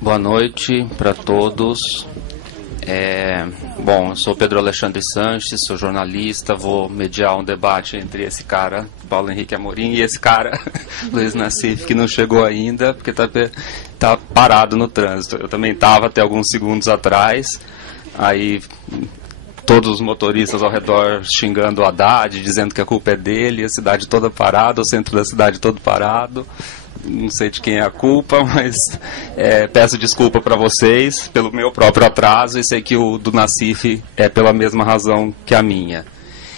Boa noite para todos. Bom, eu sou Pedro Alexandre Sanches, sou jornalista, vou mediar um debate entre esse cara, Paulo Henrique Amorim, e esse cara, Luiz Nassif, que não chegou ainda, porque tá parado no trânsito. Eu também estava até alguns segundos atrás, aí todos os motoristas ao redor xingando o Haddad, dizendo que a culpa é dele, a cidade toda parada, o centro da cidade todo parado. Não sei de quem é a culpa, mas peço desculpa para vocês pelo meu próprio atraso e sei que o do Nassif é pela mesma razão que a minha.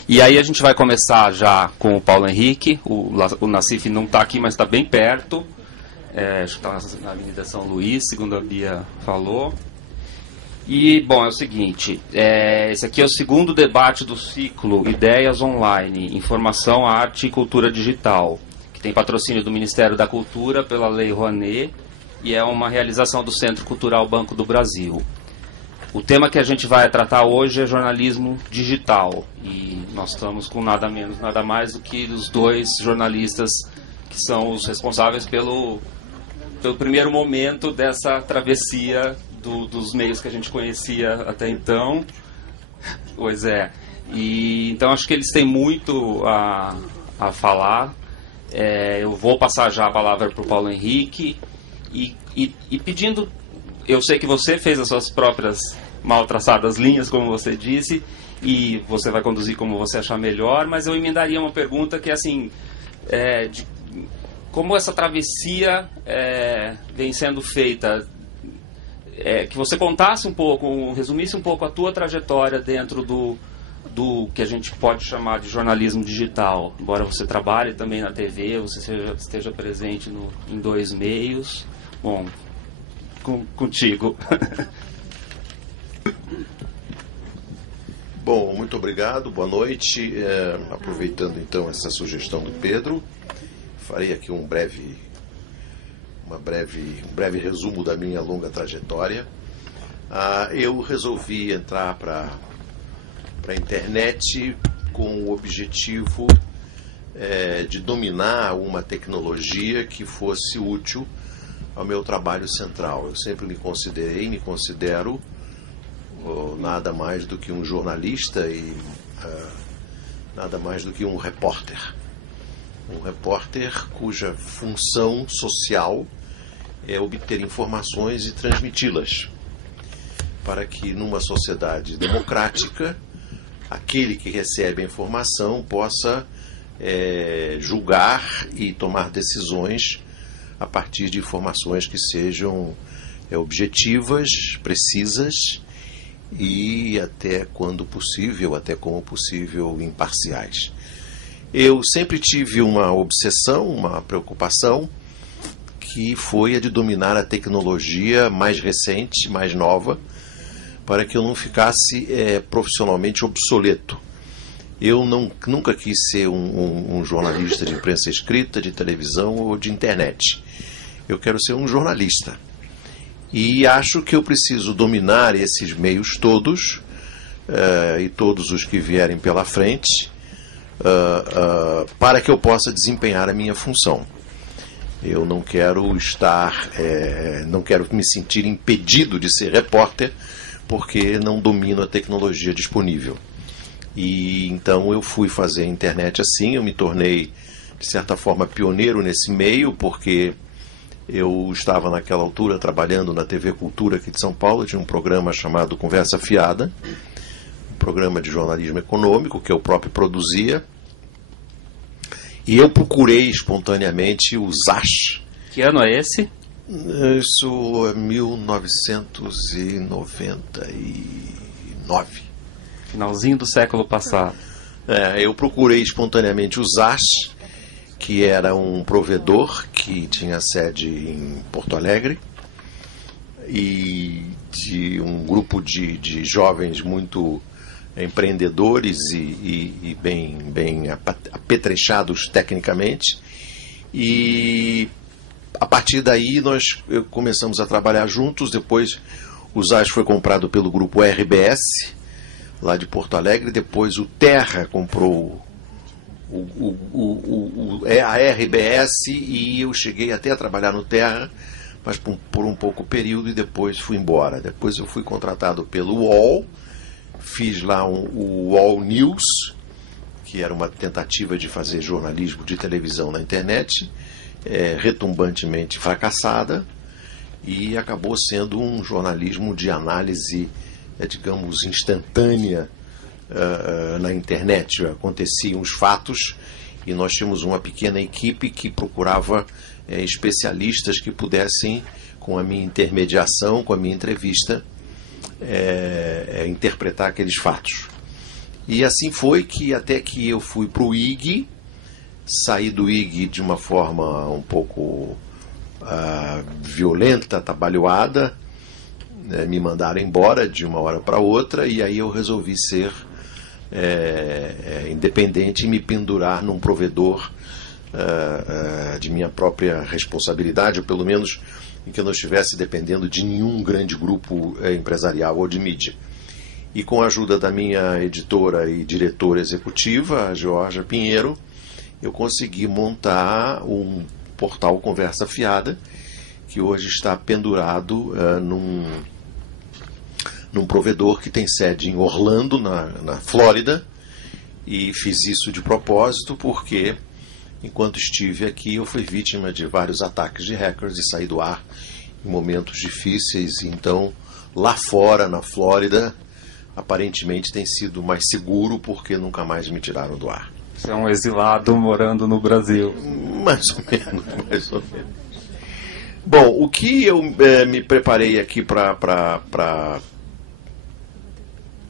E aí a gente vai começar já com o Paulo Henrique. O Nassif não está aqui, mas está bem perto. Acho que está na Avenida São Luís, segundo a Bia falou. E, bom, é o seguinte, esse aqui é o segundo debate do ciclo Ideias Online, Informação, Arte e Cultura Digital, que tem patrocínio do Ministério da Cultura pela Lei Rouanet e é uma realização do Centro Cultural Banco do Brasil. O tema que a gente vai tratar hoje é jornalismo digital e nós estamos com nada menos, nada mais do que os dois jornalistas que são os responsáveis pelo primeiro momento dessa travessia dos meios que a gente conhecia até então. Pois é. E, então acho que eles têm muito a falar. Eu vou passar já a palavra para o Paulo Henrique e pedindo, eu sei que você fez as suas próprias mal traçadas linhas, como você disse, e você vai conduzir como você achar melhor, mas eu emendaria uma pergunta que é assim, de como essa travessia vem sendo feita, que você contasse um pouco, resumisse um pouco a tua trajetória dentro do que a gente pode chamar de jornalismo digital. Embora você trabalhe também na TV, você esteja presente em dois meios. Bom, contigo. Bom, muito obrigado, boa noite. Aproveitando então essa sugestão do Pedro, farei aqui um breve resumo da minha longa trajetória. Eu resolvi entrar para a internet com o objetivo de dominar uma tecnologia que fosse útil ao meu trabalho central. Eu sempre me considero nada mais do que um jornalista e nada mais do que um repórter. Um repórter cuja função social é obter informações e transmiti-las, para que numa sociedade democrática aquele que recebe a informação possa julgar e tomar decisões a partir de informações que sejam objetivas, precisas e até quando possível, até como possível, imparciais. Eu sempre tive uma obsessão, uma preocupação, que foi a de dominar a tecnologia mais recente, mais nova, para que eu não ficasse profissionalmente obsoleto. Eu nunca quis ser um jornalista de imprensa escrita, de televisão ou de internet. Eu quero ser um jornalista. E acho que eu preciso dominar esses meios todos, e todos os que vierem pela frente, para que eu possa desempenhar a minha função. Eu não quero não quero me sentir impedido de ser repórter porque não domino a tecnologia disponível. E então eu fui fazer a internet assim, eu me tornei, de certa forma, pioneiro nesse meio, porque eu estava naquela altura trabalhando na TV Cultura aqui de São Paulo, tinha um programa chamado Conversa Fiada, um programa de jornalismo econômico que eu próprio produzia, e eu procurei espontaneamente o ZAS. Que ano é esse? Isso é 1999. Finalzinho do século passado. Eu procurei espontaneamente o ZAS, que era um provedor que tinha sede em Porto Alegre, e de um grupo de jovens muito empreendedores e bem apetrechados tecnicamente. E a partir daí nós começamos a trabalhar juntos. Depois o ZAS foi comprado pelo grupo RBS, lá de Porto Alegre. Depois o Terra comprou a RBS, e eu cheguei até a trabalhar no Terra mas por um pouco período, e depois fui embora. Depois eu fui contratado pelo UOL, fiz lá o UOL News, que era uma tentativa de fazer jornalismo de televisão na internet, retumbantemente fracassada, e acabou sendo um jornalismo de análise, digamos, instantânea na internet. Aconteciam os fatos e nós tínhamos uma pequena equipe que procurava especialistas que pudessem, com a minha intermediação, com a minha entrevista, interpretar aqueles fatos. E assim foi que até que eu fui para o IG, saí do IG de uma forma um pouco violenta, atabalhoada, me mandaram embora de uma hora para outra, e aí eu resolvi ser independente e me pendurar num provedor de minha própria responsabilidade, ou pelo menos em que eu não estivesse dependendo de nenhum grande grupo empresarial ou de mídia. E com a ajuda da minha editora e diretora executiva, a Georgia Pinheiro, eu consegui montar um portal Conversa Fiada, que hoje está pendurado num provedor que tem sede em Orlando, na Flórida, e fiz isso de propósito porque, enquanto estive aqui, eu fui vítima de vários ataques de hackers e saí do ar em momentos difíceis. Então, lá fora, na Flórida, aparentemente tem sido mais seguro porque nunca mais me tiraram do ar. Você é um exilado morando no Brasil. Mais ou menos, mais ou menos. Bom, o que eu me preparei aqui para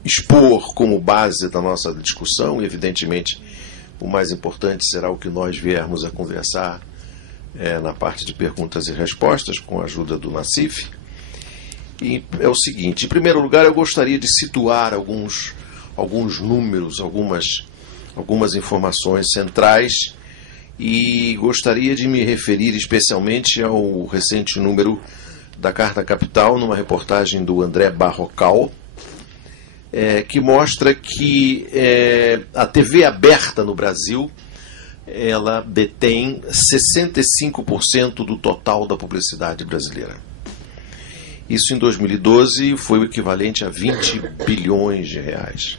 expor como base da nossa discussão, e evidentemente o mais importante será o que nós viermos a conversar na parte de perguntas e respostas, com a ajuda do Nassif. E é o seguinte: em primeiro lugar, eu gostaria de situar alguns números, algumas informações centrais, e gostaria de me referir especialmente ao recente número da Carta Capital, numa reportagem do André Barrocal, que mostra que a TV aberta no Brasil, ela detém 65% do total da publicidade brasileira. Isso em 2012 foi o equivalente a 20 bilhões de reais.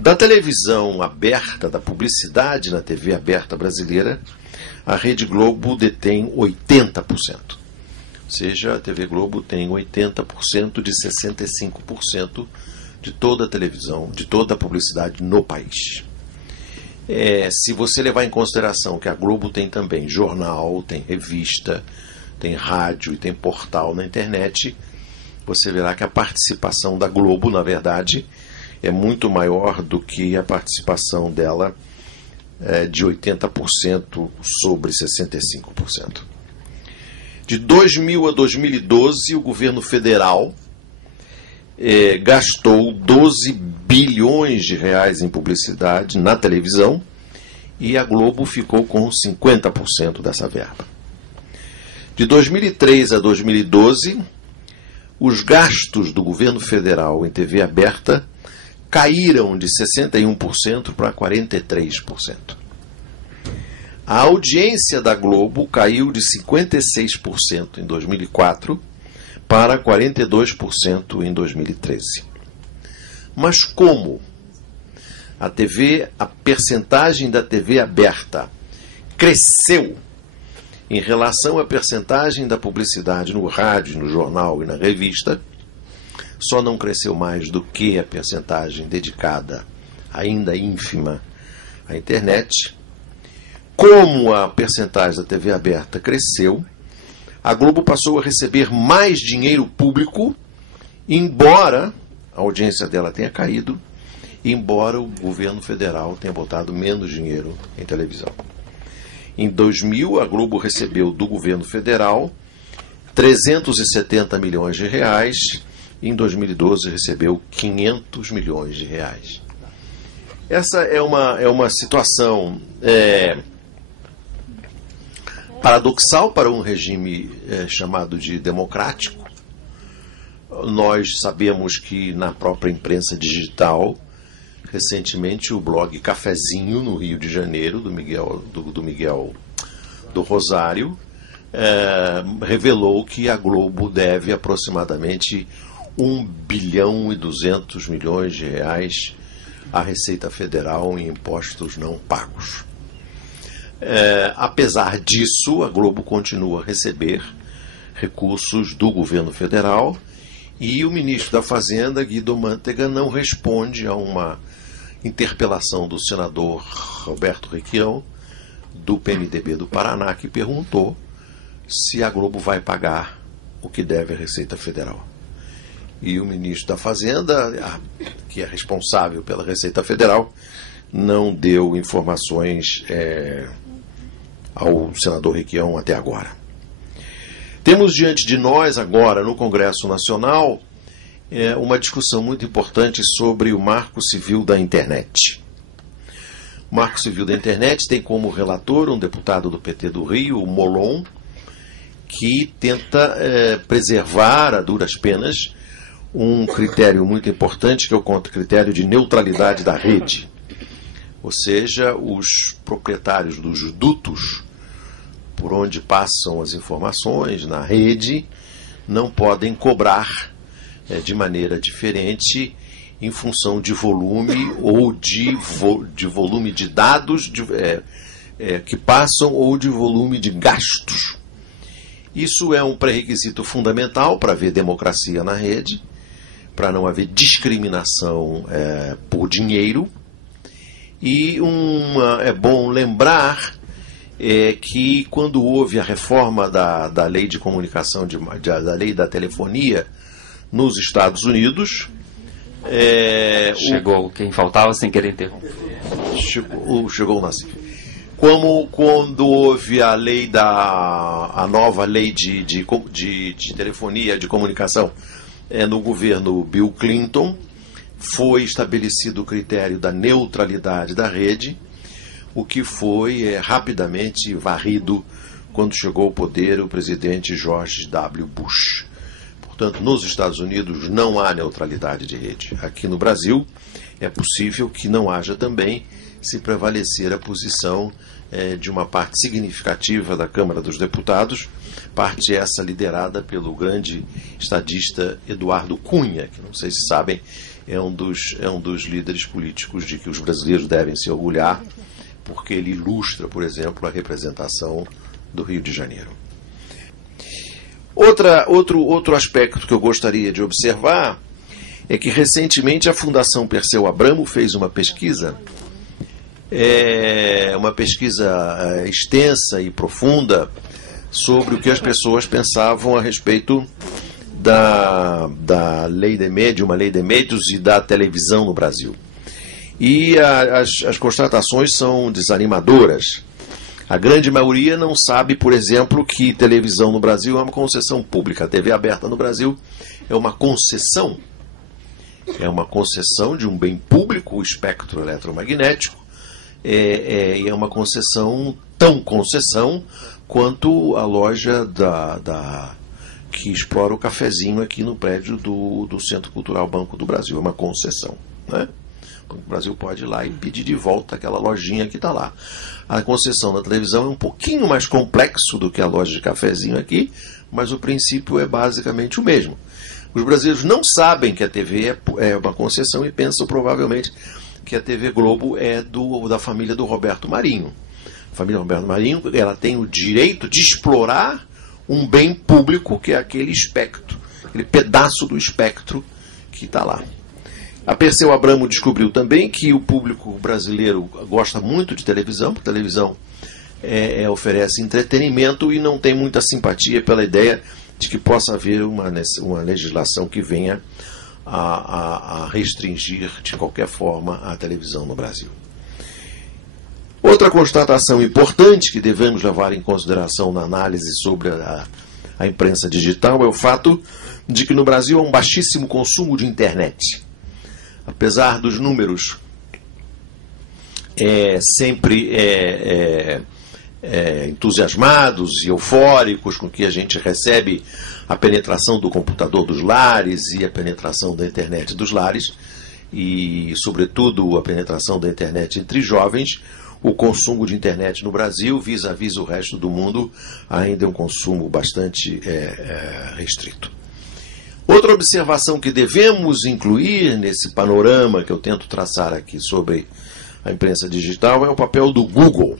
Da televisão aberta, da publicidade na TV aberta brasileira, a Rede Globo detém 80%. Ou seja, a TV Globo tem 80% de 65% de toda a televisão, de toda a publicidade no país. Se você levar em consideração que a Globo tem também jornal, tem revista, tem rádio e tem portal na internet, você verá que a participação da Globo, na verdade, é muito maior do que a participação dela de 80% sobre 65%. De 2000 a 2012, o governo federal gastou 12 bilhões de reais em publicidade na televisão, e a Globo ficou com 50% dessa verba. De 2003 a 2012, os gastos do governo federal em TV aberta caíram de 61% para 43%. A audiência da Globo caiu de 56% em 2004 para 42% em 2013. Mas como a percentagem da TV aberta cresceu em relação à percentagem da publicidade no rádio, no jornal e na revista, só não cresceu mais do que a percentagem dedicada, ainda ínfima, à internet. Como a percentagem da TV aberta cresceu, a Globo passou a receber mais dinheiro público, embora a audiência dela tenha caído, embora o governo federal tenha botado menos dinheiro em televisão. Em 2000, a Globo recebeu do governo federal 370 milhões de reais, e em 2012 recebeu 500 milhões de reais. Essa é uma situação paradoxal para um regime chamado de democrático. Nós sabemos que na própria imprensa digital, recentemente o blog Cafezinho, no Rio de Janeiro, do Miguel do Rosário, revelou que a Globo deve aproximadamente 1,2 bilhão de reais à Receita Federal em impostos não pagos. Apesar disso, a Globo continua a receber recursos do governo federal e o ministro da Fazenda, Guido Mantega, não responde a uma interpelação do senador Roberto Requião, do PMDB do Paraná, que perguntou se a Globo vai pagar o que deve à Receita Federal. E o ministro da Fazenda, que é responsável pela Receita Federal, não deu informações ao senador Requião até agora. Temos diante de nós agora, no Congresso Nacional, uma discussão muito importante sobre o Marco Civil da Internet. O Marco Civil da Internet tem como relator um deputado do PT do Rio, o Molon, que tenta preservar a duras penas um critério muito importante, que é o critério de neutralidade da rede. Ou seja, os proprietários dos dutos por onde passam as informações na rede não podem cobrar de maneira diferente em função de volume ou de volume de dados que passam ou de volume de gastos. Isso é um pré-requisito fundamental para haver democracia na rede, para não haver discriminação por dinheiro. E é bom lembrar que quando houve a reforma da lei de comunicação, da lei da telefonia nos Estados Unidos... Chegou quem faltava sem querer interromper. Chegou o Nassim. Como quando houve a nova lei de telefonia, de comunicação, no governo Bill Clinton, foi estabelecido o critério da neutralidade da rede, o que foi rapidamente varrido quando chegou ao poder o presidente George W. Bush. Portanto, nos Estados Unidos não há neutralidade de rede. Aqui no Brasil é possível que não haja também, se prevalecer a posição de uma parte significativa da Câmara dos Deputados, parte essa liderada pelo grande estadista Eduardo Cunha, que não sei se sabem, é um dos líderes políticos de que os brasileiros devem se orgulhar, porque ele ilustra, por exemplo, a representação do Rio de Janeiro. Outro aspecto que eu gostaria de observar é que recentemente a Fundação Perseu Abramo fez uma pesquisa extensa e profunda sobre o que as pessoas pensavam a respeito da lei de médios, uma lei de médios e da televisão no Brasil. E as constatações são desanimadoras. A grande maioria não sabe, por exemplo, que televisão no Brasil é uma concessão pública. A TV aberta no Brasil é uma concessão. É uma concessão de um bem público, o espectro eletromagnético. É uma concessão, tão concessão, quanto a loja que explora o cafezinho aqui no prédio do Centro Cultural Banco do Brasil. É uma concessão, né? O Brasil pode ir lá e pedir de volta aquela lojinha que está lá. A concessão da televisão é um pouquinho mais complexo do que a loja de cafezinho aqui, mas o princípio é basicamente o mesmo. Os brasileiros não sabem que a TV é uma concessão e pensam provavelmente que a TV Globo é da família do Roberto Marinho. A família Roberto Marinho, ela tem o direito de explorar um bem público, que é aquele espectro, aquele pedaço do espectro que está lá. A Perseu Abramo descobriu também que o público brasileiro gosta muito de televisão, porque televisão oferece entretenimento e não tem muita simpatia pela ideia de que possa haver uma legislação que venha a restringir de qualquer forma a televisão no Brasil. Outra constatação importante que devemos levar em consideração na análise sobre a imprensa digital é o fato de que no Brasil há um baixíssimo consumo de internet. Apesar dos números sempre entusiasmados e eufóricos com que a gente recebe a penetração do computador dos lares e a penetração da internet dos lares, e, sobretudo, a penetração da internet entre jovens, o consumo de internet no Brasil, vis-à-vis o resto do mundo, ainda é um consumo bastante restrito. Outra observação que devemos incluir nesse panorama que eu tento traçar aqui sobre a imprensa digital é o papel do Google.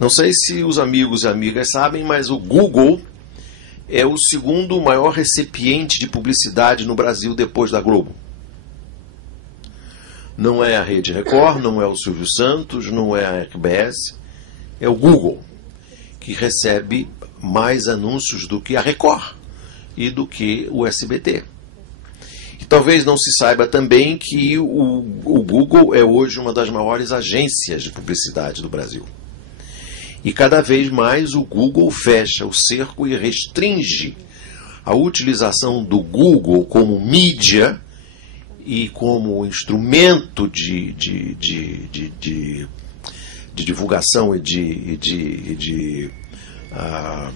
Não sei se os amigos e amigas sabem, mas o Google é o segundo maior recipiente de publicidade no Brasil depois da Globo. Não é a Rede Record, não é o Silvio Santos, não é a RBS, é o Google, que recebe mais anúncios do que a Record e do que o SBT. E talvez não se saiba também que o Google é hoje uma das maiores agências de publicidade do Brasil. E cada vez mais o Google fecha o cerco e restringe a utilização do Google como mídia e como instrumento de divulgação e de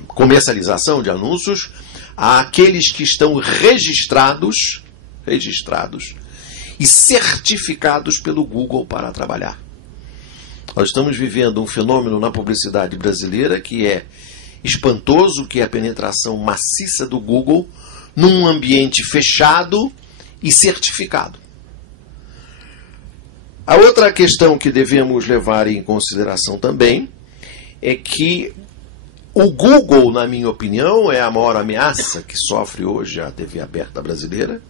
comercialização de anúncios àqueles que estão registrados e certificados pelo Google para trabalhar. Nós estamos vivendo um fenômeno na publicidade brasileira que é espantoso, que é a penetração maciça do Google num ambiente fechado e certificado. A outra questão que devemos levar em consideração também é que o Google, na minha opinião, é a maior ameaça que sofre hoje a TV aberta brasileira,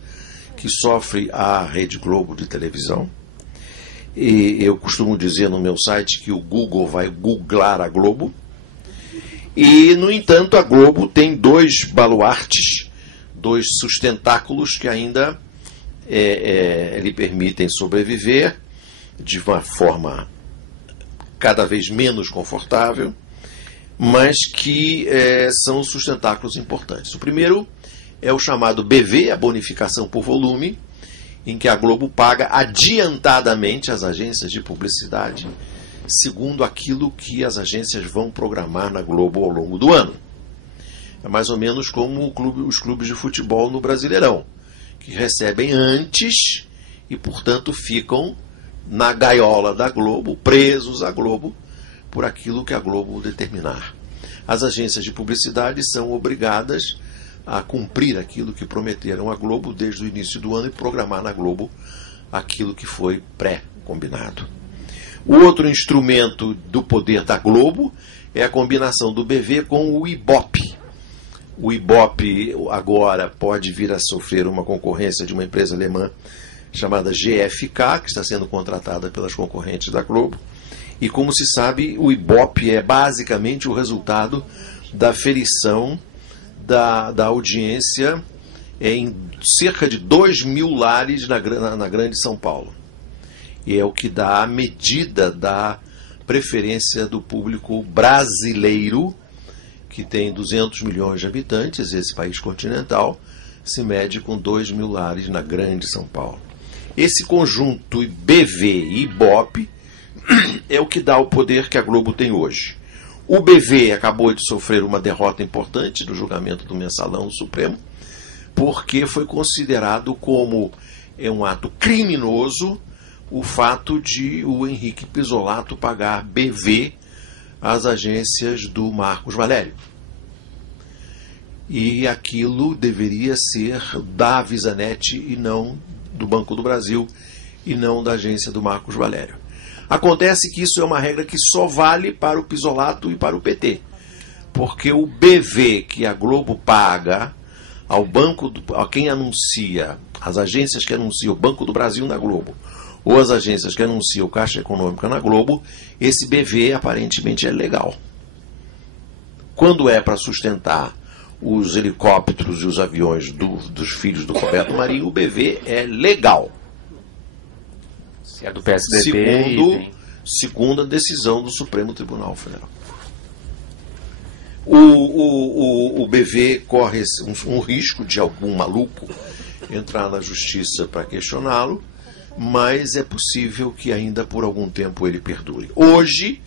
que sofre a Rede Globo de televisão. E eu costumo dizer no meu site que o Google vai googlar a Globo. E, no entanto, a Globo tem dois baluartes, dois sustentáculos que ainda lhe permitem sobreviver de uma forma cada vez menos confortável, mas que são sustentáculos importantes. O primeiro é o chamado BV, a bonificação por volume, em que a Globo paga adiantadamente as agências de publicidade, segundo aquilo que as agências vão programar na Globo ao longo do ano. É mais ou menos como os clubes de futebol no Brasileirão, que recebem antes e, portanto, ficam na gaiola da Globo, presos à Globo, por aquilo que a Globo determinar. As agências de publicidade são obrigadas a cumprir aquilo que prometeram à Globo desde o início do ano e programar na Globo aquilo que foi pré-combinado. O outro instrumento do poder da Globo é a combinação do BV com o Ibope. O Ibope agora pode vir a sofrer uma concorrência de uma empresa alemã chamada GfK, que está sendo contratada pelas concorrentes da Globo. E, como se sabe, o Ibope é basicamente o resultado da ferição da audiência em cerca de 2.000 lares na Grande São Paulo. E é o que dá a medida da preferência do público brasileiro, que tem 200 milhões de habitantes, esse país continental, se mede com 2.000 lares na Grande São Paulo. Esse conjunto BV e Ibope é o que dá o poder que a Globo tem hoje. O BV acabou de sofrer uma derrota importante no julgamento do Mensalão do Supremo, porque foi considerado como um ato criminoso o fato de o Henrique Pizzolatto pagar BV às agências do Marcos Valério. E aquilo deveria ser da Avisanet e não do Banco do Brasil e não da agência do Marcos Valério. Acontece que isso é uma regra que só vale para o Pizzolatto e para o PT, porque o BV que a Globo paga ao banco, a quem anuncia, as agências que anunciam o Banco do Brasil na Globo, ou as agências que anunciam Caixa Econômica na Globo, esse BV aparentemente é legal. Quando é para sustentar os helicópteros e os aviões dos filhos do Roberto Marinho, o BV é legal. Se é do PSDB, segundo a decisão do Supremo Tribunal Federal. O BV corre um risco de algum maluco entrar na justiça para questioná-lo, mas é possível que ainda por algum tempo ele perdure. Hoje,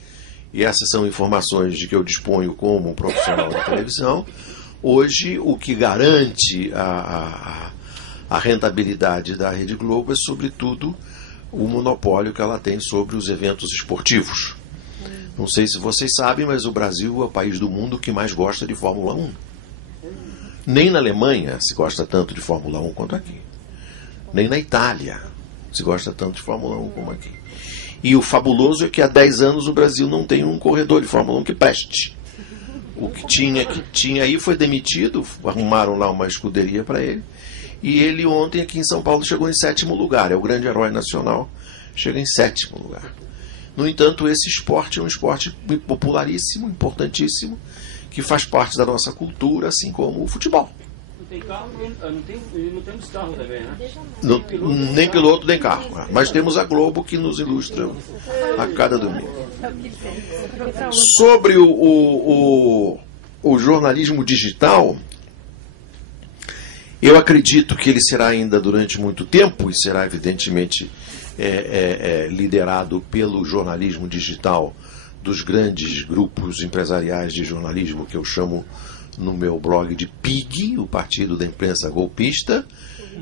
e essas são informações de que eu disponho como um profissional da televisão, hoje o que garante a rentabilidade da Rede Globo é, sobretudo, o monopólio que ela tem sobre os eventos esportivos. Não sei se vocês sabem, mas o Brasil é o país do mundo que mais gosta de Fórmula 1. Nem na Alemanha se gosta tanto de Fórmula 1 quanto aqui. Nem na Itália se gosta tanto de Fórmula 1 como aqui. E o fabuloso é que há 10 anos o Brasil não tem um corredor de Fórmula 1 que preste. O que tinha aí foi demitido, arrumaram lá uma escuderia para ele. E ele ontem aqui em São Paulo chegou em 7º lugar. É o grande herói nacional, chega em 7º lugar. No entanto, esse esporte é um esporte popularíssimo, importantíssimo, que faz parte da nossa cultura, assim como o futebol. Não tem carro, não temos carro também, né? Nem piloto, nem carro. Mas temos a Globo que nos ilustra a cada domingo. Sobre o jornalismo digital, eu acredito que ele será ainda durante muito tempo, e será evidentemente liderado pelo jornalismo digital dos grandes grupos empresariais de jornalismo, que eu chamo no meu blog de PIG, o Partido da Imprensa Golpista,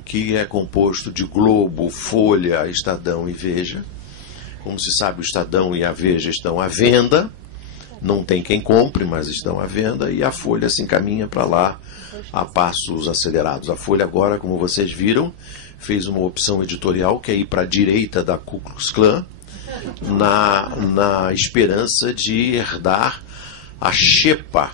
que é composto de Globo, Folha, Estadão e Veja. Como se sabe, o Estadão e a Veja estão à venda, não tem quem compre, mas estão à venda, e a Folha se encaminha para lá a passos acelerados. A Folha agora, como vocês viram, fez uma opção editorial que é ir para a direita da Ku Klux Klan, na esperança de herdar a xepa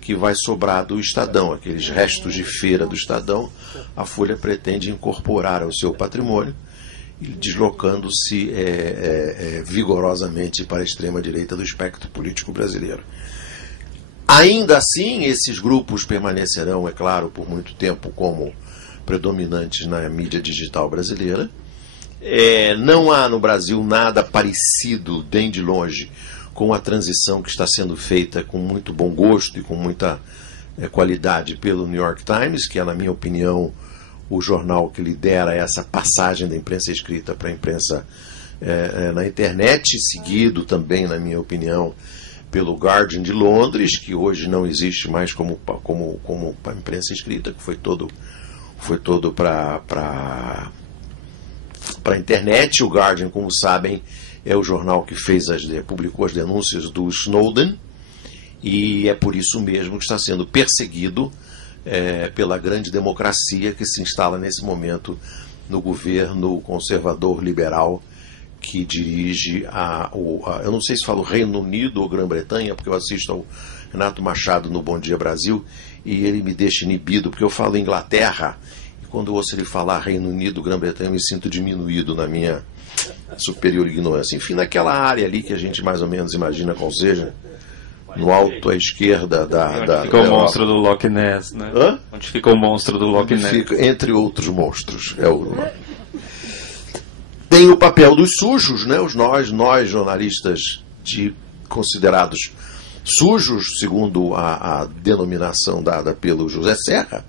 que vai sobrar do Estadão, aqueles restos de feira do Estadão. A Folha pretende incorporar ao seu patrimônio, deslocando-se vigorosamente para a extrema-direita do espectro político brasileiro. Ainda assim, esses grupos permanecerão, é claro, por muito tempo como predominantes na mídia digital brasileira. Não há no Brasil nada parecido, nem de longe, com a transição que está sendo feita com muito bom gosto e com muita qualidade pelo New York Times, que é, na minha opinião, o jornal que lidera essa passagem da imprensa escrita para a imprensa na internet, seguido também, na minha opinião, pelo Guardian de Londres, que hoje não existe mais como a imprensa escrita, que foi todo para a internet. O Guardian, como sabem, é o jornal que publicou as denúncias do Snowden, e é por isso mesmo que está sendo perseguido pela grande democracia que se instala nesse momento no governo conservador liberal que dirige eu não sei se falo Reino Unido ou Grã-Bretanha, porque eu assisto ao Renato Machado no Bom Dia Brasil e ele me deixa inibido, porque eu falo Inglaterra, e quando eu ouço ele falar Reino Unido, Grã-Bretanha, eu me sinto diminuído na minha superior ignorância. Enfim, naquela área ali que a gente mais ou menos imagina qual seja, no alto à esquerda onde fica o monstro do Loch Ness, né? Hã? Onde fica o monstro do Loch Ness. Fica, entre outros monstros. Tem o papel dos sujos, né? Nós jornalistas considerados sujos, segundo a denominação dada pelo José Serra,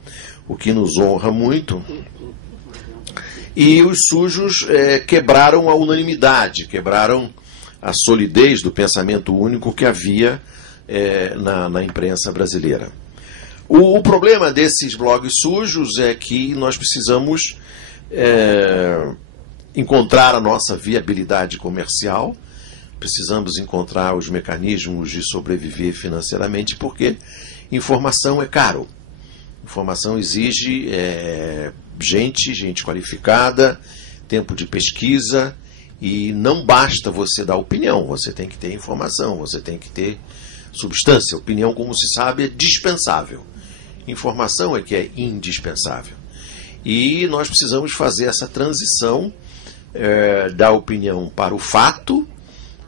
o que nos honra muito. E os sujos quebraram a unanimidade, quebraram a solidez do pensamento único que havia na imprensa brasileira. O problema desses blogs sujos é que nós precisamos encontrar a nossa viabilidade comercial, precisamos encontrar os mecanismos de sobreviver financeiramente, porque informação é caro. Informação exige gente qualificada, tempo de pesquisa, e não basta você dar opinião, você tem que ter informação, você tem que ter substância. Opinião, como se sabe, é dispensável. Informação é que é indispensável. E nós precisamos fazer essa transição da opinião para o fato,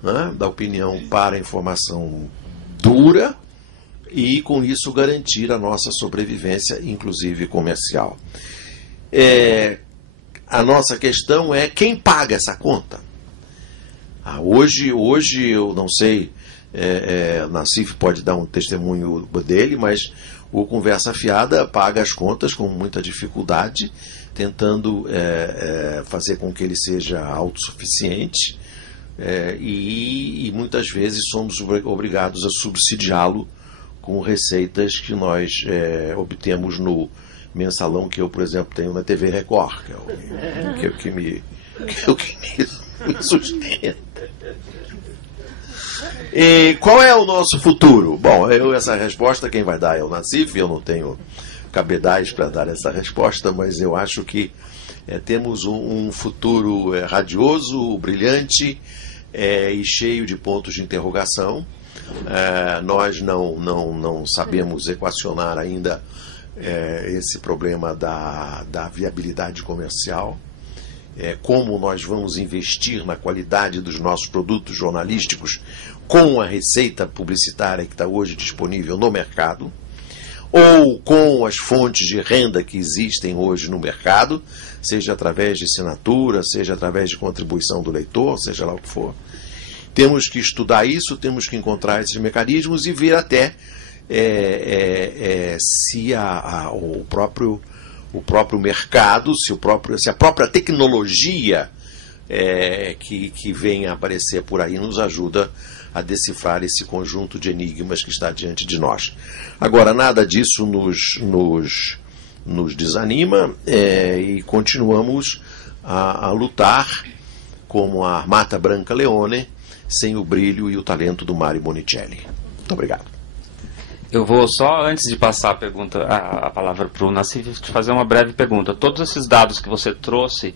né, da opinião para a informação dura, e com isso garantir a nossa sobrevivência, inclusive comercial. A nossa questão é quem paga essa conta. Hoje eu não sei, Nassif pode dar um testemunho dele, mas o Conversa Fiada paga as contas com muita dificuldade, tentando fazer com que ele seja autossuficiente, e muitas vezes somos obrigados a subsidiá-lo com receitas que nós obtemos no mensalão que eu, por exemplo, tenho na TV Record, que é o que me me sustenta. E qual é o nosso futuro? Bom, essa resposta quem vai dar é o Nassif, eu não tenho cabedais para dar essa resposta, mas eu acho que temos um futuro radioso, brilhante e cheio de pontos de interrogação. Nós não sabemos equacionar ainda esse problema da viabilidade comercial, como nós vamos investir na qualidade dos nossos produtos jornalísticos com a receita publicitária que está hoje disponível no mercado, ou com as fontes de renda que existem hoje no mercado, seja através de assinatura, seja através de contribuição do leitor, seja lá o que for. Temos que estudar isso, temos que encontrar esses mecanismos e ver até se o próprio mercado, se a própria tecnologia que vem a aparecer por aí nos ajuda a decifrar esse conjunto de enigmas que está diante de nós. Agora, nada disso nos desanima e continuamos a lutar como a Armata Branca Leone, sem o brilho e o talento do Mário Monicelli. Muito obrigado. Eu vou só, antes de passar a palavra para o Nassif, te fazer uma breve pergunta. Todos esses dados que você trouxe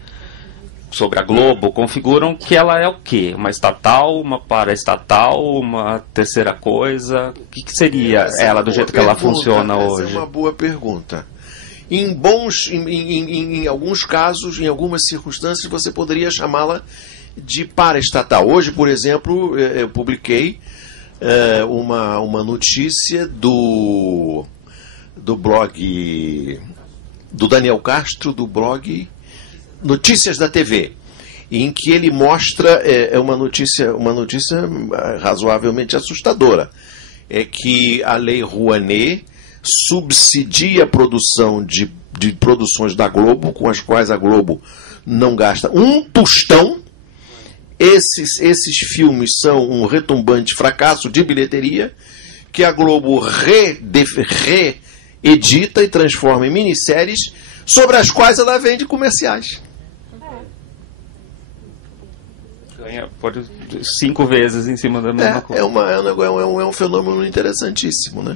sobre a Globo configuram que ela é o quê? Uma estatal, uma paraestatal, uma terceira coisa? O que seria ela do jeito que ela funciona hoje? Essa é uma boa pergunta. Em alguns casos, em algumas circunstâncias, você poderia chamá-la de paraestatal. Hoje, por exemplo, eu publiquei uma notícia do blog do Daniel Castro, do blog Notícias da TV, em que ele mostra uma notícia razoavelmente assustadora. É que a Lei Rouanet subsidia a produção de produções da Globo, com as quais a Globo não gasta um tostão. Esses filmes são um retumbante fracasso de bilheteria, que a Globo reedita e transforma em minisséries, sobre as quais ela vende comerciais. Ganha por 5 vezes em cima da mesma coisa. É um fenômeno interessantíssimo, né?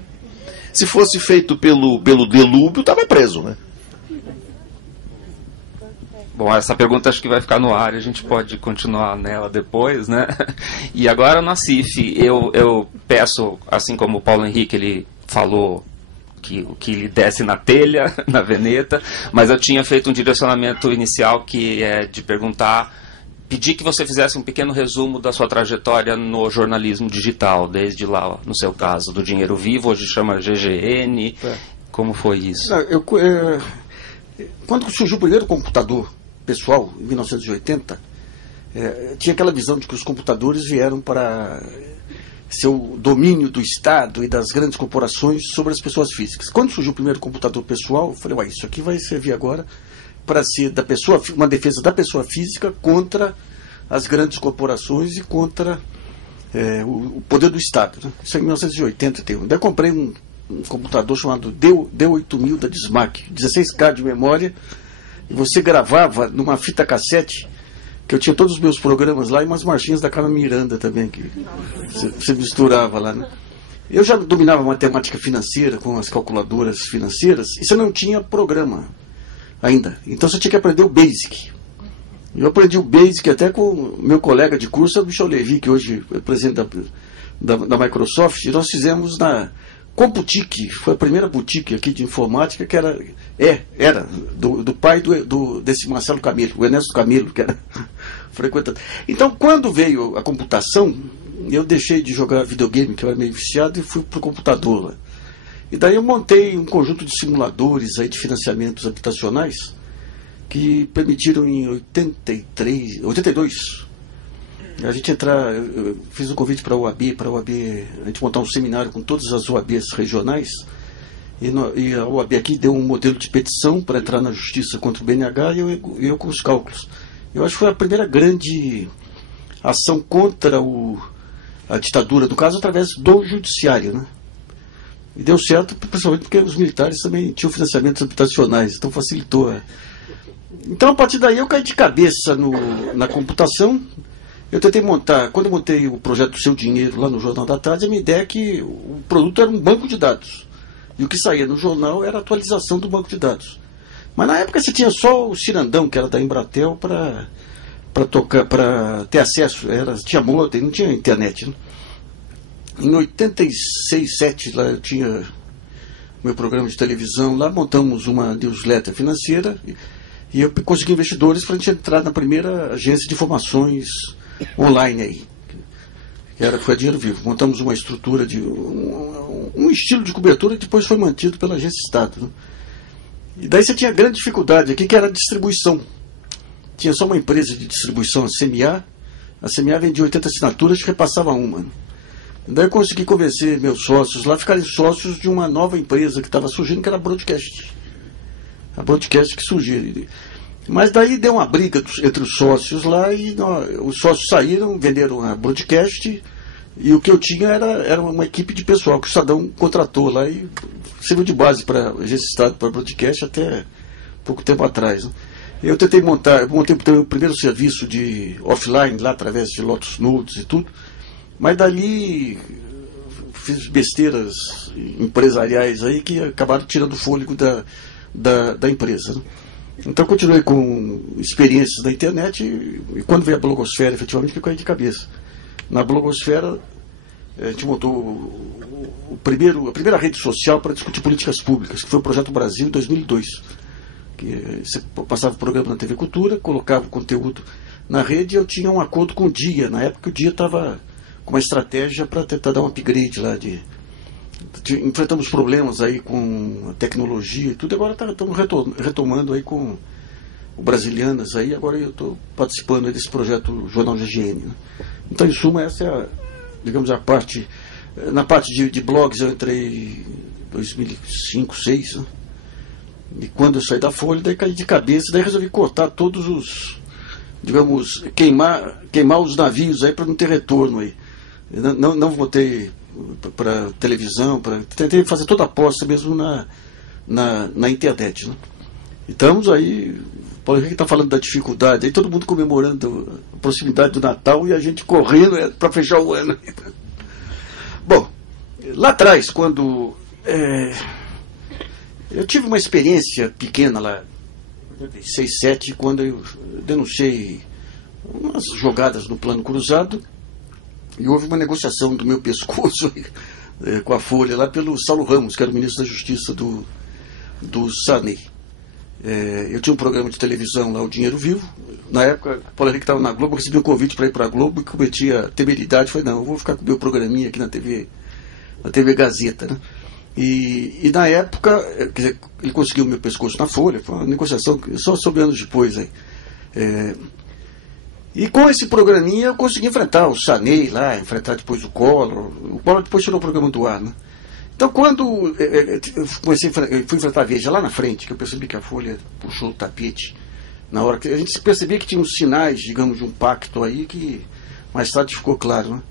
Se fosse feito pelo delúbio, estava preso, né? Bom, essa pergunta acho que vai ficar no ar, a gente pode continuar nela depois, né? E agora, Nassif, eu peço, assim como o Paulo Henrique, ele falou que lhe desse na telha, na veneta, mas eu tinha feito um direcionamento inicial que é de pedir que você fizesse um pequeno resumo da sua trajetória no jornalismo digital, desde lá, no seu caso, do Dinheiro Vivo, hoje chama GGN, como foi isso? Quando surgiu o primeiro computador pessoal, em 1980, tinha aquela visão de que os computadores vieram para ser o domínio do Estado e das grandes corporações sobre as pessoas físicas. Quando surgiu o primeiro computador pessoal, eu falei, isso aqui vai servir agora para ser uma defesa da pessoa física contra as grandes corporações e contra o poder do Estado. Né? Isso é em 1981. Daí eu comprei um computador chamado D8000 da Dismac, 16K de memória, e você gravava numa fita cassete, que eu tinha todos os meus programas lá, e umas marchinhas da Carmen Miranda também, que você misturava lá, né? Eu já dominava matemática financeira com as calculadoras financeiras, e você não tinha programa ainda. Então você tinha que aprender o Basic. Eu aprendi o Basic até com o meu colega de curso, o Michel Levy, que hoje é presidente da Microsoft, e nós fizemos na Computique, foi a primeira boutique aqui de informática, que era do pai desse Marcelo Camelo, o Ernesto Camelo, que era frequentado. Então, quando veio a computação, eu deixei de jogar videogame, que eu era meio viciado, e fui para o computador lá. E daí eu montei um conjunto de simuladores aí de financiamentos habitacionais que permitiram em 82 a gente entrar. Eu fiz um convite para a OAB, a gente montar um seminário com todas as OABs regionais, e a OAB aqui deu um modelo de petição para entrar na justiça contra o BNH, e eu com os cálculos. Eu acho que foi a primeira grande ação contra a ditadura, no caso, através do judiciário, né? E deu certo, principalmente porque os militares também tinham financiamentos habitacionais, então facilitou Então, a partir daí, eu caí de cabeça na computação. Eu tentei montar, quando eu montei o projeto Seu Dinheiro lá no Jornal da Tarde, a minha ideia é que o produto era um banco de dados. E o que saía no jornal era a atualização do banco de dados. Mas na época você tinha só o Cirandão, que era da Embratel, para ter acesso. Tinha modem, não tinha internet. Né? Em 86, 7, lá eu tinha meu programa de televisão, lá montamos uma newsletter financeira e eu consegui investidores para a gente entrar na primeira agência de informações online aí. Foi a Dinheiro Vivo. Montamos uma estrutura de um estilo de cobertura que depois foi mantido pela Agência Estado. Né? E daí você tinha grande dificuldade aqui, que era a distribuição. Tinha só uma empresa de distribuição, a CMA vendia 80 assinaturas e repassava uma. Né? Daí eu consegui convencer meus sócios lá a ficarem sócios de uma nova empresa que estava surgindo, que era a Broadcast. A Broadcast que surgiu. Mas daí deu uma briga entre os sócios lá e os sócios saíram, venderam a Broadcast e o que eu tinha era uma equipe de pessoal que o Estadão contratou lá e serviu de base para a Agência Estado, para a Broadcast até pouco tempo atrás. Né? Eu montei o primeiro serviço de offline lá através de Lotus Notes e tudo, mas dali fiz besteiras empresariais aí que acabaram tirando o fôlego da empresa. Né? Então continuei com experiências na internet e quando veio a blogosfera, efetivamente, eu caí de cabeça. Na blogosfera, a gente montou a primeira rede social para discutir políticas públicas, que foi o Projeto Brasil, em 2002. Que você passava o programa na TV Cultura, colocava o conteúdo na rede e eu tinha um acordo com o Dia. Na época o Dia estava com uma estratégia para tentar dar um upgrade lá enfrentamos problemas aí com a tecnologia e tudo, agora estamos retomando aí com o Brasilianas aí, agora eu estou participando desse projeto Jornal GGN. Né? Então, em suma, essa é digamos, a parte. Na parte de blogs eu entrei em 2005, 2006, né? E quando eu saí da Folha, daí caí de cabeça, daí resolvi cortar todos os, digamos, queimar os navios aí para não ter retorno aí. Não voltei para televisão, tentei fazer toda a aposta mesmo na internet. Né? E estamos aí, o Paulo Henrique está falando da dificuldade, aí todo mundo comemorando a proximidade do Natal e a gente correndo para fechar o ano. Bom, lá atrás, quando eu tive uma experiência pequena lá, 6, 7, quando eu denunciei umas jogadas no plano cruzado, e houve uma negociação do meu pescoço com a Folha lá pelo Saulo Ramos, que era o ministro da Justiça do Sarney. Eu tinha um programa de televisão lá, o Dinheiro Vivo. Na época, o Paulo Henrique estava na Globo, eu recebi um convite para ir para a Globo e cometi a temeridade. Falei, não, eu vou ficar com o meu programinha aqui na TV Gazeta. Né? E na época, quer dizer, ele conseguiu o meu pescoço na Folha, foi uma negociação só soube anos depois. Aí. E com esse programinha eu consegui enfrentar o Sarney lá, enfrentar depois o Collor. O Collor depois tirou o programa do ar, né? Então quando eu fui enfrentar a Veja lá na frente, que eu percebi que a Folha puxou o tapete, na hora que a gente percebia que tinha uns sinais, digamos, de um pacto aí, que mais tarde ficou claro, né?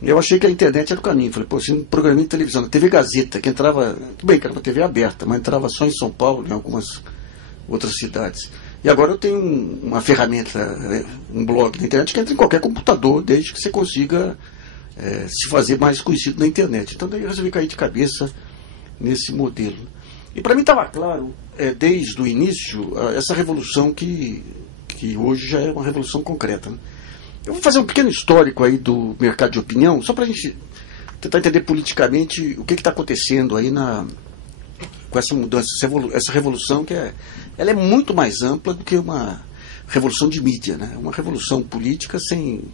Eu achei que a internet era o caminho. Falei, pô, um programinha de televisão, na TV Gazeta, que entrava, tudo bem que era uma TV aberta, mas entrava só em São Paulo, em algumas outras cidades. E agora eu tenho uma ferramenta, um blog na internet que entra em qualquer computador, desde que você consiga se fazer mais conhecido na internet. Então daí eu resolvi cair de cabeça nesse modelo. E para mim estava claro, desde o início, essa revolução que hoje já é uma revolução concreta. Né? Eu vou fazer um pequeno histórico aí do mercado de opinião, só para a gente tentar entender politicamente o que está acontecendo aí com essa mudança, essa revolução que ela é muito mais ampla do que uma revolução de mídia, né? Uma revolução política sem...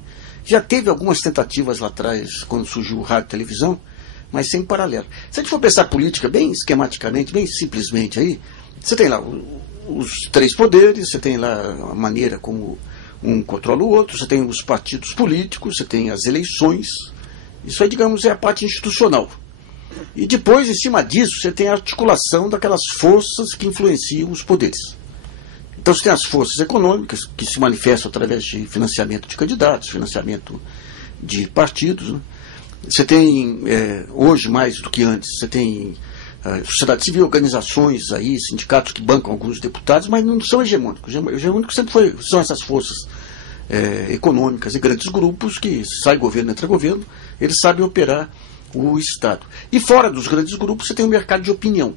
Já teve algumas tentativas lá atrás, quando surgiu o rádio e televisão, mas sem paralelo. Se a gente for pensar política bem esquematicamente, bem simplesmente aí, você tem lá os três poderes, você tem lá a maneira como um controla o outro, você tem os partidos políticos, você tem as eleições. Isso aí, digamos, é a parte institucional. E depois, em cima disso, você tem a articulação daquelas forças que influenciam os poderes. Então você tem as forças econômicas, que se manifestam através de financiamento de candidatos, financiamento de partidos. Né? Você tem, hoje mais do que antes, você tem sociedade civil, organizações aí, sindicatos que bancam alguns deputados, mas não são hegemônicos. Hegemônicos sempre são essas forças econômicas e grandes grupos que sai governo, entra governo, eles sabem operar o Estado. E fora dos grandes grupos você tem o mercado de opinião.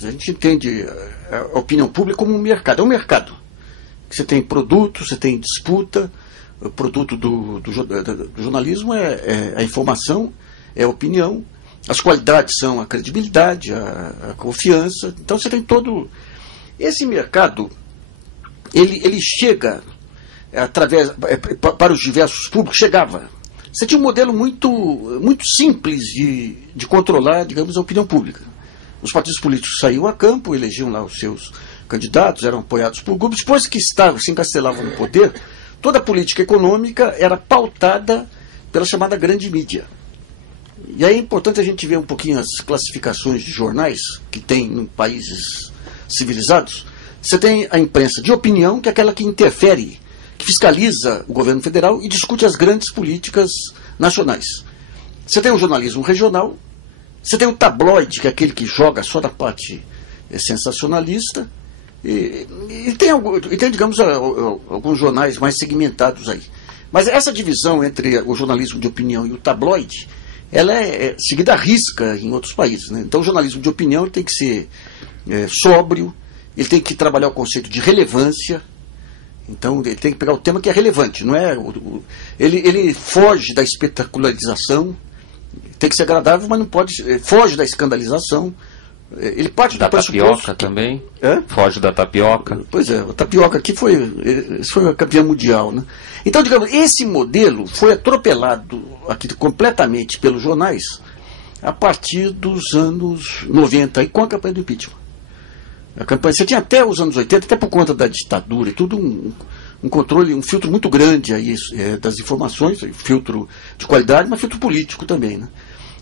A gente entende a opinião pública como um mercado. É um mercado. Você tem produto, você tem disputa. O produto do jornalismo é a informação, é a opinião. As qualidades são a credibilidade, a confiança. Então você tem todo... Esse mercado, ele chega através para os diversos públicos, chegava. Você tinha um modelo muito simples de controlar, digamos, a opinião pública. Os partidos políticos saíam a campo, elegiam lá os seus candidatos, eram apoiados por grupos. Depois que se encastelavam no poder, toda a política econômica era pautada pela chamada grande mídia. E aí é importante a gente ver um pouquinho as classificações de jornais que tem em países civilizados. Você tem a imprensa de opinião, que é aquela que interfere, que fiscaliza o governo federal e discute as grandes políticas nacionais. Você tem o jornalismo regional, você tem o tabloide, que é aquele que joga só da parte sensacionalista, e tem, digamos, alguns jornais mais segmentados aí. Mas essa divisão entre o jornalismo de opinião e o tabloide, ela é seguida à risca em outros países, né? Então o jornalismo de opinião ele tem que ser sóbrio, ele tem que trabalhar o conceito de relevância. Então ele tem que pegar o tema que é relevante, não é? Ele foge da espetacularização, tem que ser agradável, mas não pode. Foge da escandalização. Ele parte da tapioca também. Foge da tapioca. Pois é, a tapioca aqui foi a campeã mundial, né? Então, digamos, esse modelo foi atropelado aqui completamente pelos jornais a partir dos anos 90, e com a campanha do impeachment. Você tinha até os anos 80, até por conta da ditadura e tudo, um controle, um filtro muito grande aí, das informações, filtro de qualidade, mas filtro político também, né?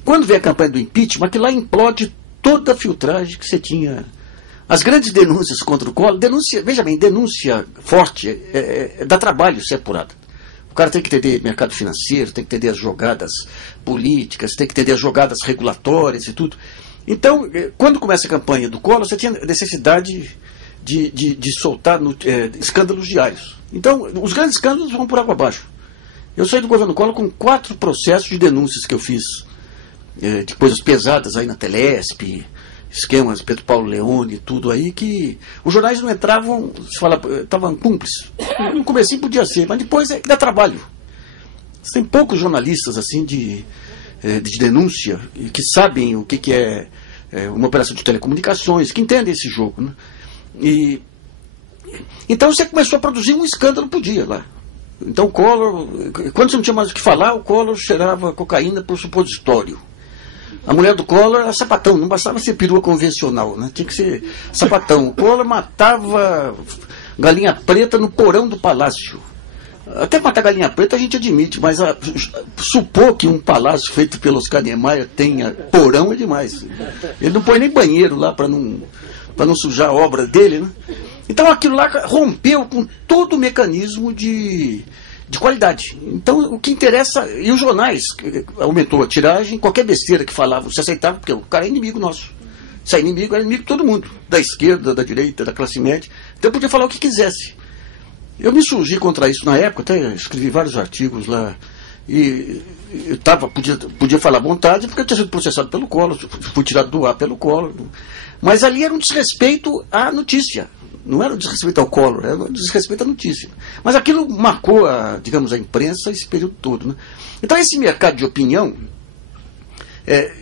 Quando vem a campanha do impeachment, aquilo lá implode toda a filtragem que você tinha. As grandes denúncias contra o Collor, veja bem, denúncia forte dá trabalho ser apurada. O cara tem que entender mercado financeiro, tem que entender as jogadas políticas, tem que entender as jogadas regulatórias e tudo. Então, quando começa a campanha do Collor, você tinha necessidade de soltar escândalos diários. Então, os grandes escândalos vão por água abaixo. Eu saí do governo Collor com 4 processos de denúncias que eu fiz, de coisas pesadas aí na Telesp, esquemas Pedro Paulo Leone, tudo aí, que os jornais não entravam, estavam cúmplices. No comecinho podia ser, mas depois dá trabalho. Tem poucos jornalistas assim de denúncia, que sabem o que é uma operação de telecomunicações, que entendem esse jogo, né? Então você começou a produzir um escândalo por dia lá. Então o Collor, quando você não tinha mais o que falar, o Collor cheirava cocaína por supositório. A mulher do Collor era sapatão, não bastava ser perua convencional, né? Tinha que ser sapatão. O Collor matava galinha preta no porão do palácio. Até matar galinha preta a gente admite, mas supor que um palácio feito pelo Oscar Niemeyer tenha porão é demais. Ele não põe nem banheiro lá para não sujar a obra dele, né? Então aquilo lá rompeu com todo o mecanismo de qualidade. Então o que interessa, e os jornais, aumentou a tiragem, qualquer besteira que falava, você aceitava, porque o cara é inimigo nosso. Se é inimigo, era inimigo de todo mundo, da esquerda, da direita, da classe média. Então podia falar o que quisesse. Eu me surgi contra isso na época, até escrevi vários artigos lá, e eu podia falar à vontade, porque eu tinha sido processado pelo Collor, fui tirado do ar pelo Collor, mas ali era um desrespeito à notícia, não era um desrespeito ao Collor, era um desrespeito à notícia. Mas aquilo marcou, digamos, a imprensa esse período todo, né? Então esse mercado de opinião,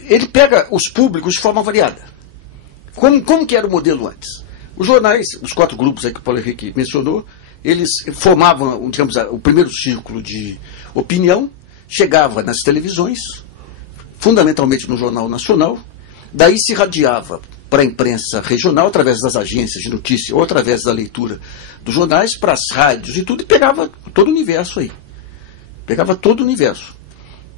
ele pega os públicos de forma variada. Como que era o modelo antes? Os jornais, os 4 grupos aí que o Paulo Henrique mencionou, eles formavam, digamos, o primeiro círculo de opinião, chegava nas televisões, fundamentalmente no Jornal Nacional, daí se irradiava para a imprensa regional, através das agências de notícia, ou através da leitura dos jornais, para as rádios e tudo, e pegava todo o universo aí. Pegava todo o universo.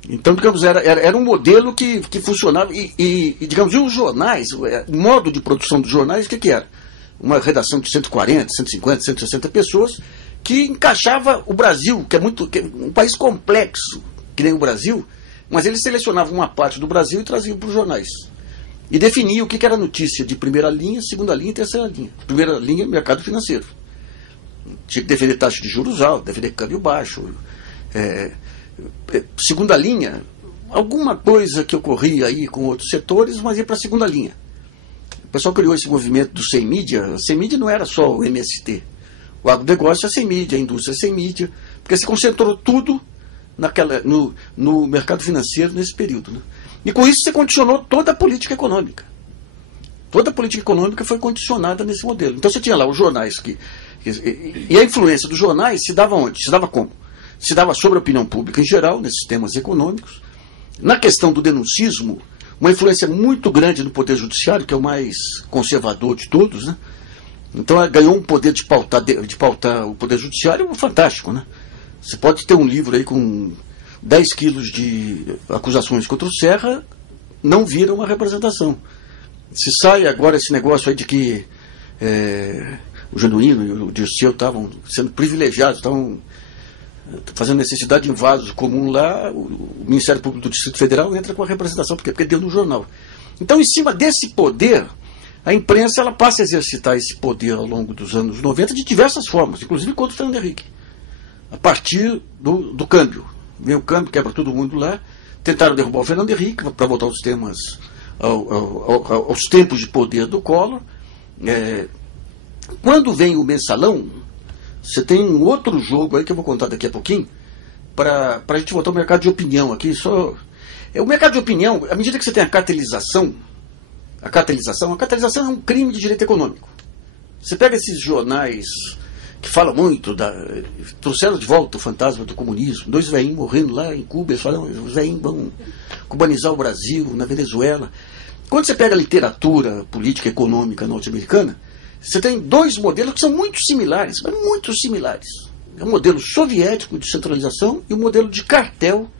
Então, digamos, era um modelo que funcionava, digamos, e os jornais, o modo de produção dos jornais, o que era? Uma redação de 140, 150, 160 pessoas, que encaixava o Brasil, que é um país complexo, que nem o Brasil, mas eles selecionavam uma parte do Brasil e traziam para os jornais. e definia o que era notícia de primeira linha, segunda linha e terceira linha. Primeira linha, mercado financeiro. Tinha que defender taxa de juros alta, defender câmbio baixo. Segunda linha, alguma coisa que ocorria aí com outros setores, mas ia para a segunda linha. O pessoal criou esse movimento do sem mídia. Sem mídia não era só o MST. O agronegócio é sem mídia, a indústria é sem mídia, porque se concentrou tudo no mercado financeiro nesse período. Né? E com isso você condicionou toda a política econômica. Toda a política econômica foi condicionada nesse modelo. Então você tinha lá os jornais e a influência dos jornais se dava onde? Se dava como? Se dava sobre a opinião pública em geral, nesses temas econômicos. Na questão do denuncismo, uma influência muito grande no Poder Judiciário, que é o mais conservador de todos, né? Então ganhou um poder de pautar o Poder Judiciário fantástico, né? Você pode ter um livro aí com 10 quilos de acusações contra o Serra, não vira uma representação. Se sai agora esse negócio aí de que o Genuíno e o Dirceu estavam sendo privilegiados, estavam fazendo necessidade em vaso comum lá, o Ministério Público do Distrito Federal entra com a representação, porque deu no jornal. Então, em cima desse poder, a imprensa ela passa a exercitar esse poder ao longo dos anos 90 de diversas formas, inclusive contra o Fernando Henrique. A partir do câmbio. Vem o câmbio, quebra todo mundo lá. Tentaram derrubar o Fernando Henrique para voltar aos tempos de poder do Collor. Quando vem o mensalão, você tem um outro jogo aí que eu vou contar daqui a pouquinho, para a gente voltar ao mercado de opinião aqui. O mercado de opinião, à medida que você tem a cartelização é um crime de direito econômico. Você pega esses jornais que falam muito, trouxeram de volta o fantasma do comunismo, 2 velhinhos morrendo lá em Cuba, eles falam, os velhinhos vão cubanizar o Brasil, na Venezuela. Quando você pega a literatura política econômica norte-americana, você tem 2 modelos que são muito similares, mas muito similares. É o modelo soviético de centralização e o modelo de cartel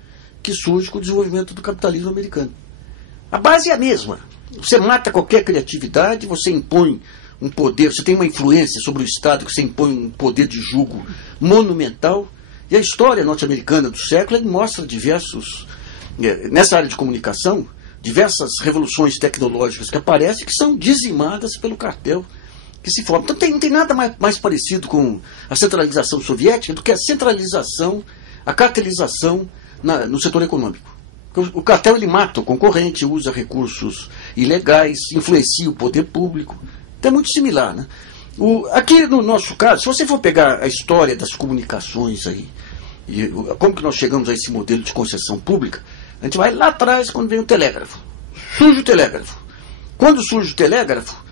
que surge com o desenvolvimento do capitalismo americano. A base é a mesma. Você mata qualquer criatividade, você impõe um poder, você tem uma influência sobre o Estado, que você impõe um poder de julgo monumental. E a história norte-americana do século mostra nessa área de comunicação, diversas revoluções tecnológicas que aparecem, que são dizimadas pelo cartel que se forma. Então não tem nada mais parecido com a centralização soviética do que a centralização, a cartelização no setor econômico. O cartel ele mata o concorrente, usa recursos ilegais, influencia o poder público. Então é muito similar, né? Aqui no nosso caso, se você for pegar a história das comunicações aí, e como que nós chegamos a esse modelo de concessão pública, a gente vai lá atrás quando vem o telégrafo. Surge o telégrafo. Quando surge o telégrafo,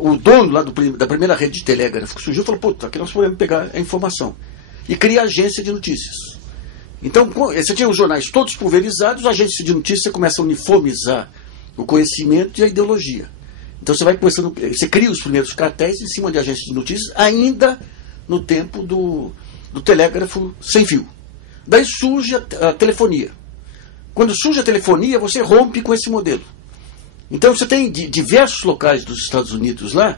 o dono lá da primeira rede de telégrafo que surgiu falou, puta, aqui nós podemos pegar a informação. E cria agência de notícias. Então, você tinha os jornais todos pulverizados, a agência de notícias começa a uniformizar o conhecimento e a ideologia. Então você cria os primeiros cartéis em cima de agências de notícias, ainda no tempo do telégrafo sem fio. Daí surge a telefonia. Quando surge a telefonia, você rompe com esse modelo. Então você tem diversos locais dos Estados Unidos lá,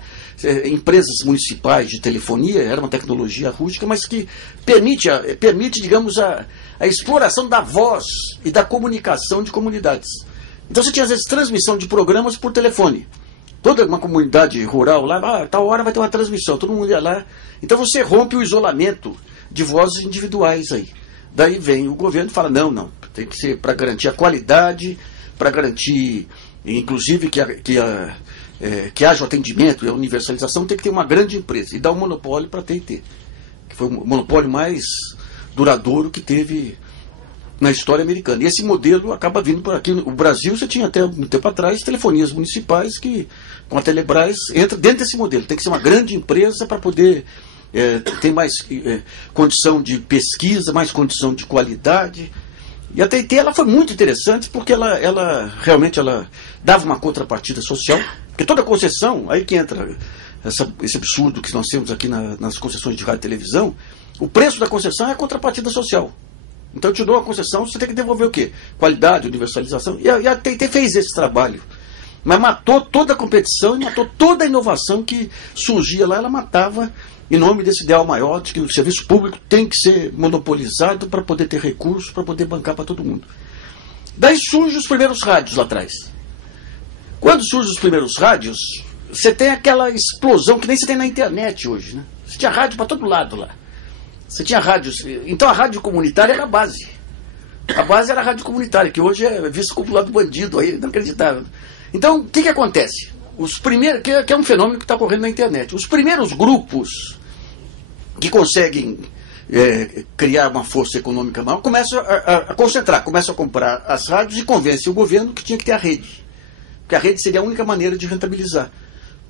empresas municipais de telefonia, era uma tecnologia rústica, mas que permite digamos, a exploração da voz e da comunicação de comunidades. Então você tinha, às vezes, transmissão de programas por telefone. Toda uma comunidade rural lá, tal hora vai ter uma transmissão, todo mundo ia lá. Então você rompe o isolamento de vozes individuais aí. Daí vem o governo e fala, não, tem que ser para garantir a qualidade, para garantir, inclusive, que haja o atendimento e a universalização, tem que ter uma grande empresa. E dá um monopólio para a T&T, que foi o monopólio mais duradouro que teve na história americana. E esse modelo acaba vindo por aqui. O Brasil, você tinha até um tempo atrás telefonias municipais que, com a Telebrás, entra dentro desse modelo. Tem que ser uma grande empresa para poder ter mais condição de pesquisa, mais condição de qualidade. E a T&T ela foi muito interessante porque ela realmente dava uma contrapartida social, porque toda concessão, aí que entra esse absurdo que nós temos aqui nas concessões de rádio e televisão, o preço da concessão é a contrapartida social. Então eu te dou a concessão, você tem que devolver o quê? Qualidade, universalização. E a T&T fez esse trabalho. Mas matou toda a competição e matou toda a inovação que surgia lá. Ela matava em nome desse ideal maior de que o serviço público tem que ser monopolizado para poder ter recursos, para poder bancar para todo mundo. Daí surgem os primeiros rádios lá atrás. Quando surgem os primeiros rádios, você tem aquela explosão que nem você tem na internet hoje, né? Você tinha rádio para todo lado lá. Você tinha rádios. Então a rádio comunitária era a base. A base era a rádio comunitária, que hoje é visto como lado bandido, aí, inacreditável. Então, o que acontece? Os primeiros, que é um fenômeno que está ocorrendo na internet. Os primeiros grupos que conseguem criar uma força econômica maior começam a concentrar, começam a comprar as rádios e convencem o governo que tinha que ter a rede. Porque a rede seria a única maneira de rentabilizar.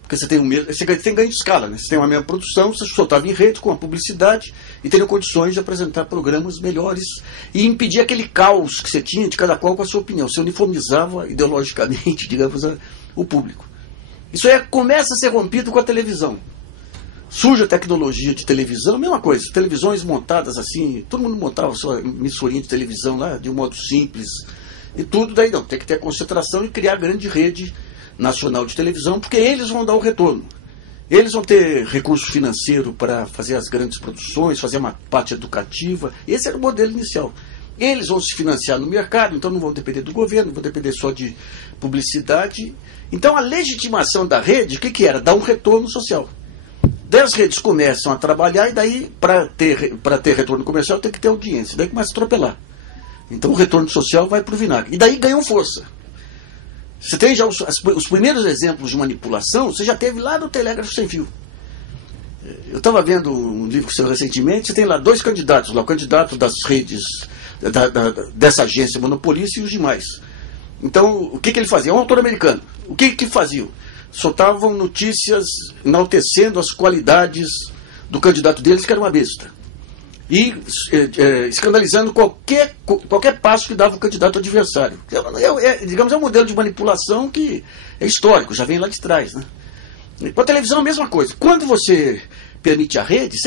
Porque você tem ganho de escala, né? Você tem uma mesma produção, você soltava em rede com a publicidade e teria condições de apresentar programas melhores e impedir aquele caos que você tinha de cada qual com a sua opinião. Você uniformizava ideologicamente, digamos, o público. Isso começa a ser rompido com a televisão. Surge a tecnologia de televisão, a mesma coisa, televisões montadas assim, todo mundo montava sua emissorinha de televisão lá de um modo simples e tudo, daí não, tem que ter a concentração e criar a grande rede nacional de televisão, porque eles vão dar o retorno. Eles vão ter recurso financeiro para fazer as grandes produções, fazer uma parte educativa. Esse era o modelo inicial. Eles vão se financiar no mercado, então não vão depender do governo, vão depender só de publicidade. Então a legitimação da rede, o que era? Dar um retorno social. Daí as redes começam a trabalhar e daí, para ter retorno comercial, tem que ter audiência. Daí começa a atropelar. Então o retorno social vai para o vinagre. E daí ganham força. Você tem já os primeiros exemplos de manipulação, você já teve lá no Telégrafo Sem Fio. Eu estava vendo um livro seu recentemente, você tem lá 2 candidatos, lá, o candidato das redes, dessa agência monopolista e os demais. Então, o que ele fazia? É um autor americano. O que faziam? Soltavam notícias enaltecendo as qualidades do candidato deles, que era uma besta. E escandalizando qualquer passo que dava o candidato adversário. Digamos, é um modelo de manipulação que é histórico, já vem lá de trás. Né? Com a televisão, a mesma coisa. Quando você permite a rede,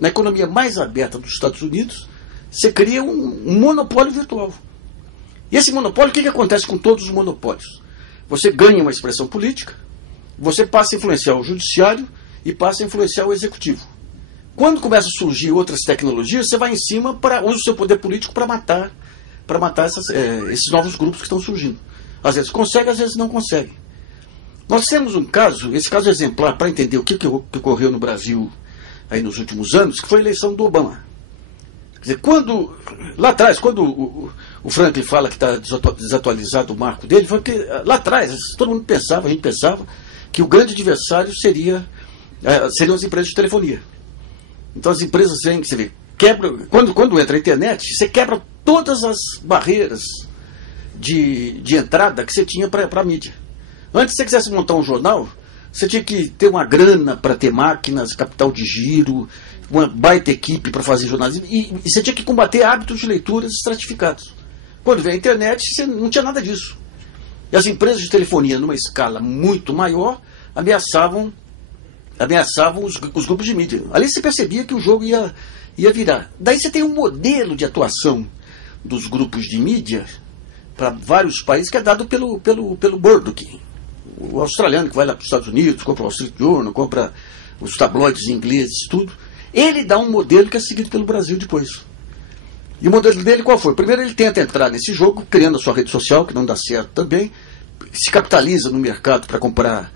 na economia mais aberta dos Estados Unidos, você cria um monopólio virtual. E esse monopólio, o que acontece com todos os monopólios? Você ganha uma expressão política, você passa a influenciar o judiciário e passa a influenciar o executivo. Quando começam a surgir outras tecnologias, você vai em cima, usa o seu poder político para matar esses novos grupos que estão surgindo. Às vezes consegue, às vezes não consegue. Nós temos um caso, esse caso é exemplar para entender o que ocorreu no Brasil aí nos últimos anos, que foi a eleição do Obama. Quer dizer, lá atrás, quando o Franklin fala que está desatualizado o marco dele, foi porque lá atrás, todo mundo pensava, a gente pensava, que o grande adversário seriam as empresas de telefonia. Então as empresas vêm, você vê, quando entra a internet, você quebra todas as barreiras de entrada que você tinha para a mídia. Antes, se você quisesse montar um jornal, você tinha que ter uma grana para ter máquinas, capital de giro, uma baita equipe para fazer jornalismo, e você tinha que combater hábitos de leituras estratificados. Quando veio a internet, você não tinha nada disso. E as empresas de telefonia, numa escala muito maior, ameaçavam os grupos de mídia. Ali você percebia que o jogo ia virar. Daí você tem um modelo de atuação dos grupos de mídia para vários países que é dado pelo Murdoch, o australiano que vai lá para os Estados Unidos, compra o Wall Street Journal, compra os tabloides ingleses, tudo. Ele dá um modelo que é seguido pelo Brasil depois. E o modelo dele qual foi? Primeiro ele tenta entrar nesse jogo, criando a sua rede social, que não dá certo também, se capitaliza no mercado para comprar,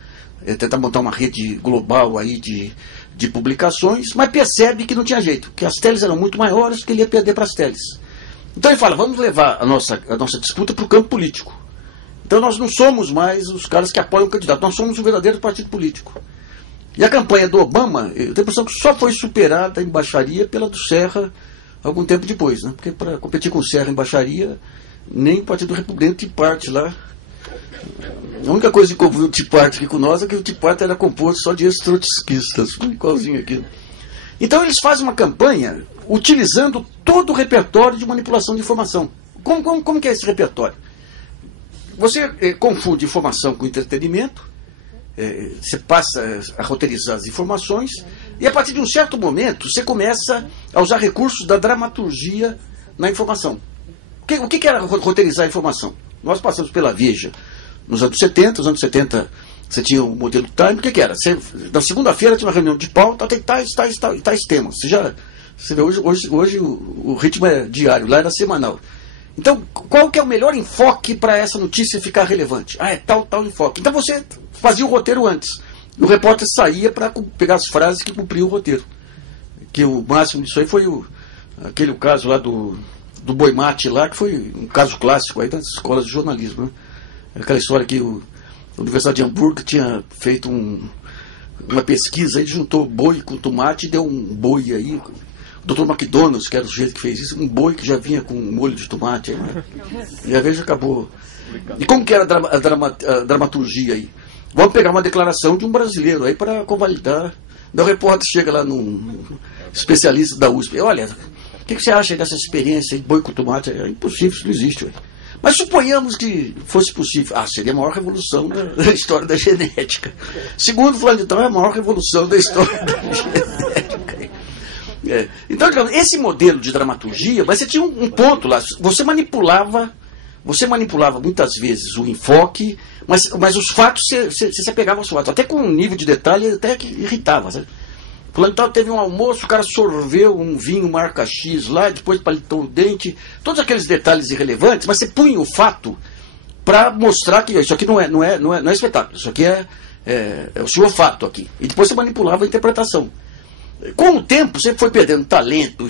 tentar montar uma rede global aí de publicações, mas percebe que não tinha jeito, que as teles eram muito maiores, que ele ia perder para as teles. Então ele fala, vamos levar a nossa disputa para o campo político. Então nós não somos mais os caras que apoiam o candidato, nós somos um verdadeiro partido político. E a campanha do Obama, eu tenho a impressão que só foi superada em baixaria pela do Serra algum tempo depois, né? Porque para competir com o Serra em baixaria, nem o Partido Republicano Tea Party lá. A única coisa que combinou o Tea Party aqui com nós é que o Tea Party era composto só de ex-trotskistas, igualzinho aqui. Então eles fazem uma campanha utilizando todo o repertório de manipulação de informação. Como que é esse repertório? Você confunde informação com entretenimento, você passa a roteirizar as informações, e a partir de um certo momento você começa a usar recursos da dramaturgia na informação. O que era roteirizar a informação? Nós passamos pela Veja nos anos 70, você tinha o modelo Time, o que era? Na segunda-feira tinha uma reunião de pauta, tem tais temas. Você vê, hoje o ritmo é diário, lá era semanal. Então, qual que é o melhor enfoque para essa notícia ficar relevante? Ah, é tal enfoque. Então você fazia o roteiro antes. E o repórter saía para pegar as frases que cumpriam o roteiro. Que o máximo disso aí foi aquele caso lá do boi mate lá, que foi um caso clássico aí das escolas de jornalismo, né? Aquela história que a Universidade de Hamburgo tinha feito uma pesquisa aí, juntou boi com tomate e deu um boi aí. O Dr. McDonald's, que era o sujeito que fez isso, um boi que já vinha com molho de tomate. Aí, né? E a vez acabou. E como que era a dramaturgia aí? Vamos pegar uma declaração de um brasileiro aí para convalidar. O repórter chega lá num especialista da USP. Olha, o que você acha dessa experiência de boi com tomate? É impossível, isso não existe. Ué. Mas suponhamos que fosse possível. Ah, seria a maior revolução da história da genética. Segundo o fulano de tal, é a maior revolução da história da genética. É. Então, digamos, esse modelo de dramaturgia, mas você tinha um ponto lá. Você manipulava muitas vezes o enfoque, mas os fatos, você se apegava aos fatos, até com um nível de detalhe até que irritava. Sabe? Fulano de tal teve um almoço, o cara sorveu um vinho marca X lá, depois palitou o dente, todos aqueles detalhes irrelevantes, mas você punha o fato para mostrar que isso aqui não é espetáculo, isso aqui é o seu fato aqui. E depois você manipulava a interpretação. Com o tempo, você foi perdendo talento,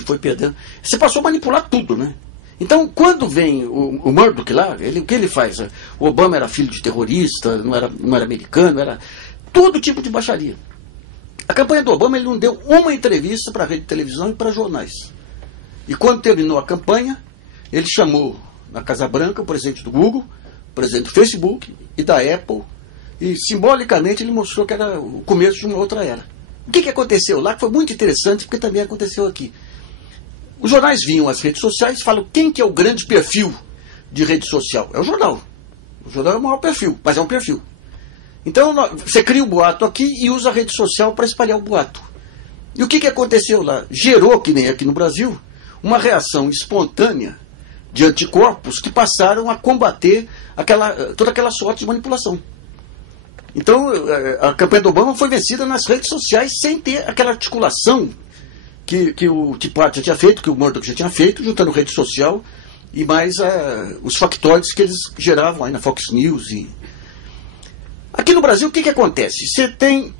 você passou a manipular tudo, né? Então, quando vem o Murdoch lá, o que ele faz? O Obama era filho de terrorista, não era americano, era todo tipo de baixaria. A campanha do Obama, ele não deu uma entrevista para a rede de televisão e para jornais. E quando terminou a campanha, ele chamou na Casa Branca o presidente do Google, o presidente do Facebook e da Apple, e simbolicamente ele mostrou que era o começo de uma outra era. O que aconteceu lá, que foi muito interessante, porque também aconteceu aqui. Os jornais vinham às redes sociais e falam quem que é o grande perfil de rede social. É o jornal. O jornal é o maior perfil, mas é um perfil. Então você cria o boato aqui e usa a rede social para espalhar o boato. E o que aconteceu lá? Gerou, que nem aqui no Brasil, uma reação espontânea de anticorpos que passaram a combater toda aquela sorte de manipulação. Então, a campanha do Obama foi vencida nas redes sociais sem ter aquela articulação que o Tea Party já tinha feito, que o Murdoch já tinha feito, juntando rede social e mais os factoides que eles geravam aí na Fox News. Aqui no Brasil, o que acontece? Você tem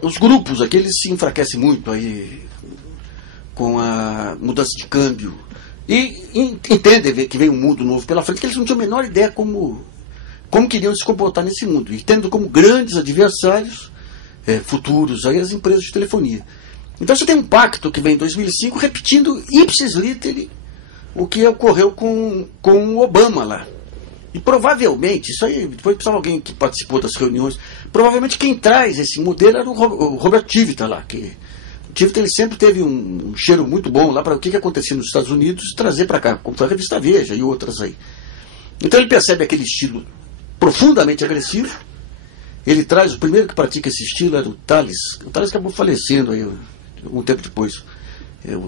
os grupos aqui, eles se enfraquecem muito aí com a mudança de câmbio e entendem que vem um mundo novo pela frente, que eles não tinham a menor ideia como queriam se comportar nesse mundo, e tendo como grandes adversários futuros aí as empresas de telefonia. Então você tem um pacto que vem em 2005 repetindo ipsis literi o que ocorreu com o Obama lá. E provavelmente, isso aí, depois precisava alguém que participou das reuniões, provavelmente quem traz esse modelo era o Robert Tivita lá, que o Tivita ele sempre teve um cheiro muito bom lá para o que acontecia nos Estados Unidos e trazer para cá, como foi a revista Veja e outras aí. Então ele percebe aquele estilo profundamente agressivo. Ele traz, o primeiro que pratica esse estilo era o Tales. O Tales acabou falecendo aí um tempo depois.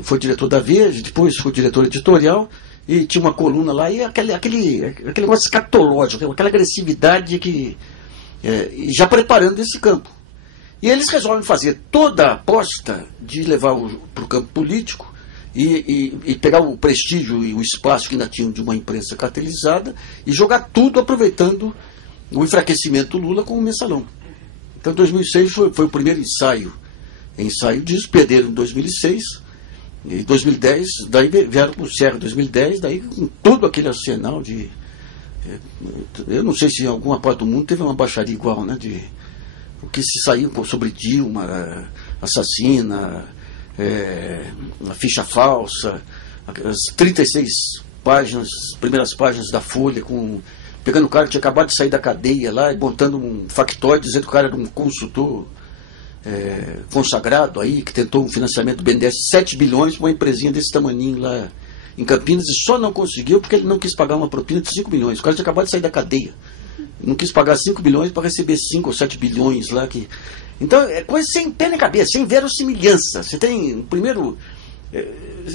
Foi diretor da Veja, depois foi diretor editorial, e tinha uma coluna lá, e aquele negócio escatológico, aquela agressividade já preparando esse campo. E eles resolvem fazer toda a aposta de levar para o campo político e pegar o prestígio e o espaço que ainda tinham de uma imprensa cartelizada e jogar tudo aproveitando o enfraquecimento do Lula com o mensalão. Então 2006 foi o primeiro ensaio disso, perderam em 2006, em 2010, daí vieram para o Serra em 2010, daí com todo aquele arsenal de... Eu não sei se em alguma parte do mundo teve uma baixaria igual, né? O que se saiu sobre Dilma, assassina, a ficha falsa, as 36 páginas, primeiras páginas da Folha, pegando o cara que tinha acabado de sair da cadeia lá e montando um factoide dizendo que o cara era um consultor consagrado aí, que tentou um financiamento do BNDES 7 bilhões para uma empresinha desse tamaninho lá em Campinas, e só não conseguiu porque ele não quis pagar uma propina de 5 milhões. O cara tinha acabado de sair da cadeia. Não quis pagar 5 bilhões para receber 5 ou 7 bilhões lá. Então, é coisa sem pé na cabeça, sem verossimilhança. Você tem o primeiro...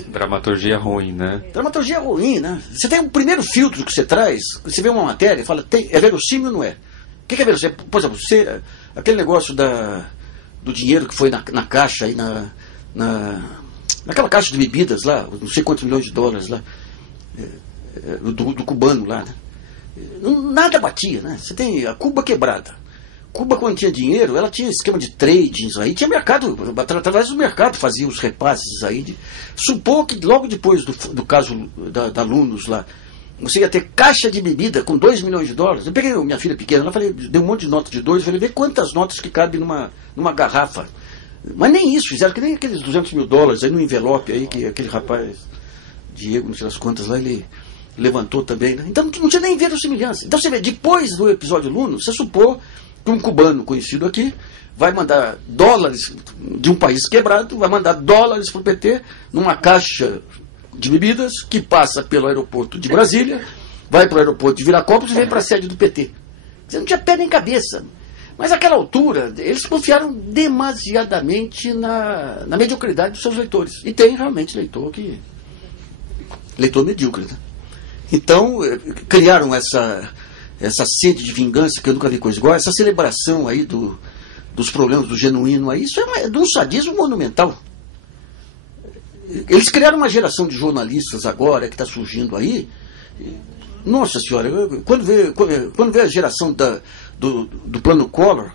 Dramaturgia ruim, né? Dramaturgia ruim, né? Você tem o primeiro filtro que você traz, você vê uma matéria e fala, é verossímil ou não é? O que é verossímil? Por exemplo, aquele negócio do dinheiro que foi na caixa aí, naquela caixa de bebidas lá, não sei quantos milhões de dólares lá. do cubano lá, né? Nada batia, né? Você tem a Cuba quebrada. Cuba, quando tinha dinheiro, ela tinha esquema de tradings aí, tinha mercado, através do mercado fazia os repasses aí. Supor que logo depois do caso da Alunos lá, você ia ter caixa de bebida com 2 milhões de dólares. Eu peguei minha filha pequena, ela falei, dei um monte de nota de 2, falei, vê quantas notas que cabem numa garrafa. Mas nem isso, fizeram que nem aqueles 200 mil dólares aí no envelope aí, que aquele rapaz, Diego, não sei as quantas lá, ele levantou também, né? Então não tinha nem verossimilhança. Então você vê, depois do episódio Luno, você supor que um cubano conhecido aqui vai mandar dólares de um país quebrado, vai mandar dólares para o PT numa caixa de bebidas que passa pelo aeroporto de Brasília, vai para o aeroporto de Viracopos e vem para a sede do PT. Você não tinha pé nem cabeça. Mas naquela altura, eles confiaram demasiadamente na mediocridade dos seus leitores. E tem realmente leitor medíocre, né? Então, criaram essa sede de vingança, que eu nunca vi coisa igual, essa celebração aí dos problemas do genuíno aí, isso é de um sadismo monumental. Eles criaram uma geração de jornalistas agora, que está surgindo aí. Nossa senhora, quando vê a geração do plano Collor,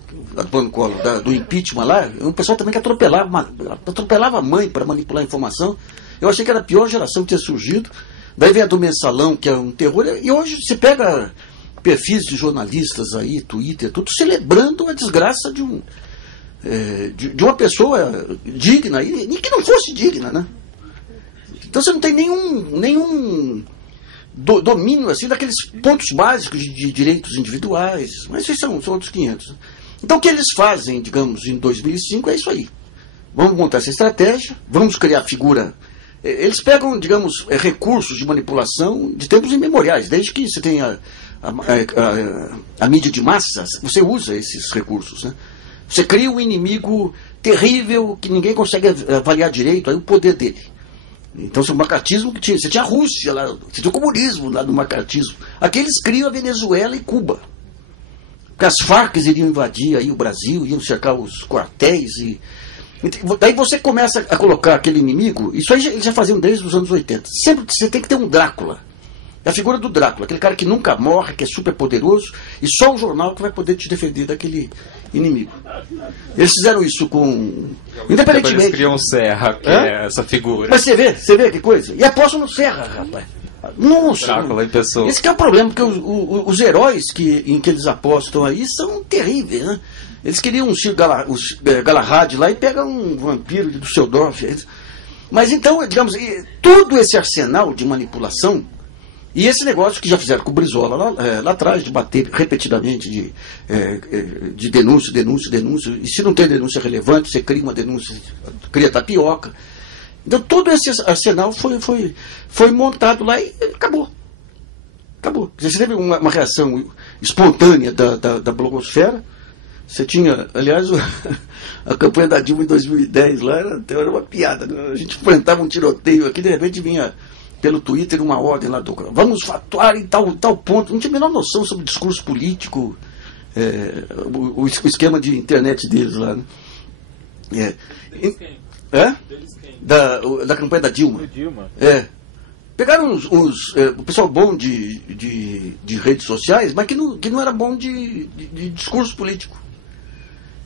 do impeachment lá, um pessoal também que atropelava a mãe para manipular a informação. Eu achei que era a pior geração que tinha surgido. Daí vem a do mensalão, que é um terror, e hoje você pega perfis de jornalistas aí, Twitter, tudo celebrando a desgraça de uma pessoa digna, e que não fosse digna, né? Então você não tem nenhum domínio assim daqueles pontos básicos de direitos individuais, mas isso são outros 500. Então o que eles fazem, digamos, em 2005 é isso aí. Vamos montar essa estratégia, vamos criar figura. Eles pegam, digamos, recursos de manipulação de tempos imemoriais, desde que você tem a mídia de massas, você usa esses recursos, né? Você cria um inimigo terrível que ninguém consegue avaliar direito aí o poder dele. Então, o macartismo que tinha, você tinha a Rússia lá, você tinha o comunismo lá do macartismo. Aqui eles criam a Venezuela e Cuba. Porque as Farc iriam invadir aí o Brasil, iam cercar os quartéis e daí você começa a colocar aquele inimigo. Isso aí eles já faziam desde os anos 80. Sempre você tem que ter um Drácula. É a figura do Drácula, aquele cara que nunca morre, que é super poderoso, e só o jornal que vai poder te defender daquele inimigo. Eles fizeram isso com... Independentemente... Eles criam Serra, que é essa figura. Mas você vê que coisa? E apostam no Serra, rapaz. Nossa! Drácula em pessoa. Esse que é o problema, porque os heróis em que eles apostam aí são terríveis, né? Eles queriam um Sir Galahad lá e pegam um vampiro de Düsseldorf. Mas então, digamos, todo esse arsenal de manipulação e esse negócio que já fizeram com o Brizola lá atrás, de bater repetidamente, de denúncia, e se não tem denúncia relevante, você cria uma denúncia, cria tapioca. Então todo esse arsenal foi montado lá e acabou. Você teve uma reação espontânea da blogosfera. Você tinha, aliás, a campanha da Dilma em 2010 lá era uma piada, né? A gente enfrentava um tiroteio aqui, de repente vinha pelo Twitter uma ordem lá do... Vamos fatuar em tal ponto. Não tinha a menor noção sobre o discurso político, o esquema de internet deles lá, né? Da campanha da Dilma. Pegaram o pessoal bom de redes sociais, mas que não era bom de discurso político.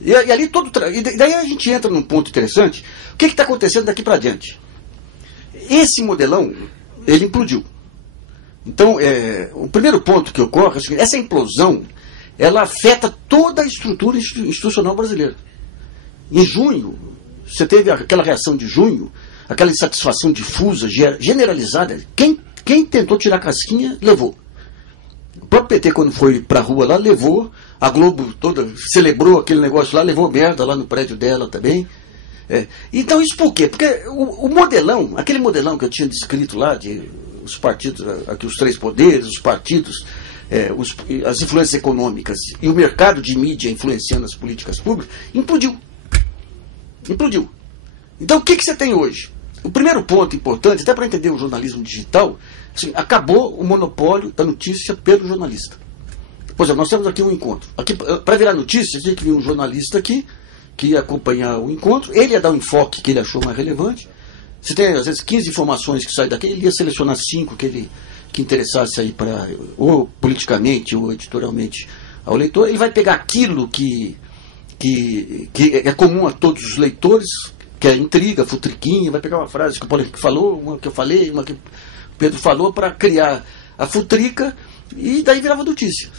E ali e daí a gente entra num ponto interessante. O que está acontecendo daqui para diante? Esse modelão, ele implodiu. Então, o primeiro ponto que ocorre é o seguinte: essa implosão, ela afeta toda a estrutura institucional brasileira. Em junho, você teve aquela reação de junho, aquela insatisfação difusa, generalizada. Quem tentou tirar a casquinha, levou. O próprio PT, quando foi pra rua lá, levou. A Globo toda celebrou aquele negócio lá, levou merda lá no prédio dela também. Então isso por quê? Porque o modelão, aquele modelão que eu tinha descrito lá, de os partidos, aqui os três poderes, os partidos, as influências econômicas e o mercado de mídia influenciando as políticas públicas, implodiu. Então o que você tem hoje? O primeiro ponto importante, até para entender o jornalismo digital, assim, acabou o monopólio da notícia pelo jornalista. Por exemplo, nós temos aqui um encontro. Para virar notícia, tinha que vir um jornalista aqui, que ia acompanhar o encontro, ele ia dar um enfoque que ele achou mais relevante. Você tem, às vezes, 15 informações que saem daqui, ele ia selecionar 5 que que interessasse aí para, ou politicamente ou editorialmente, ao leitor, ele vai pegar aquilo que é comum a todos os leitores, que é intriga, futriquinha, vai pegar uma frase que o Paulo Henrique falou, uma que eu falei, uma que o Pedro falou, para criar a futrica, e daí virava notícia.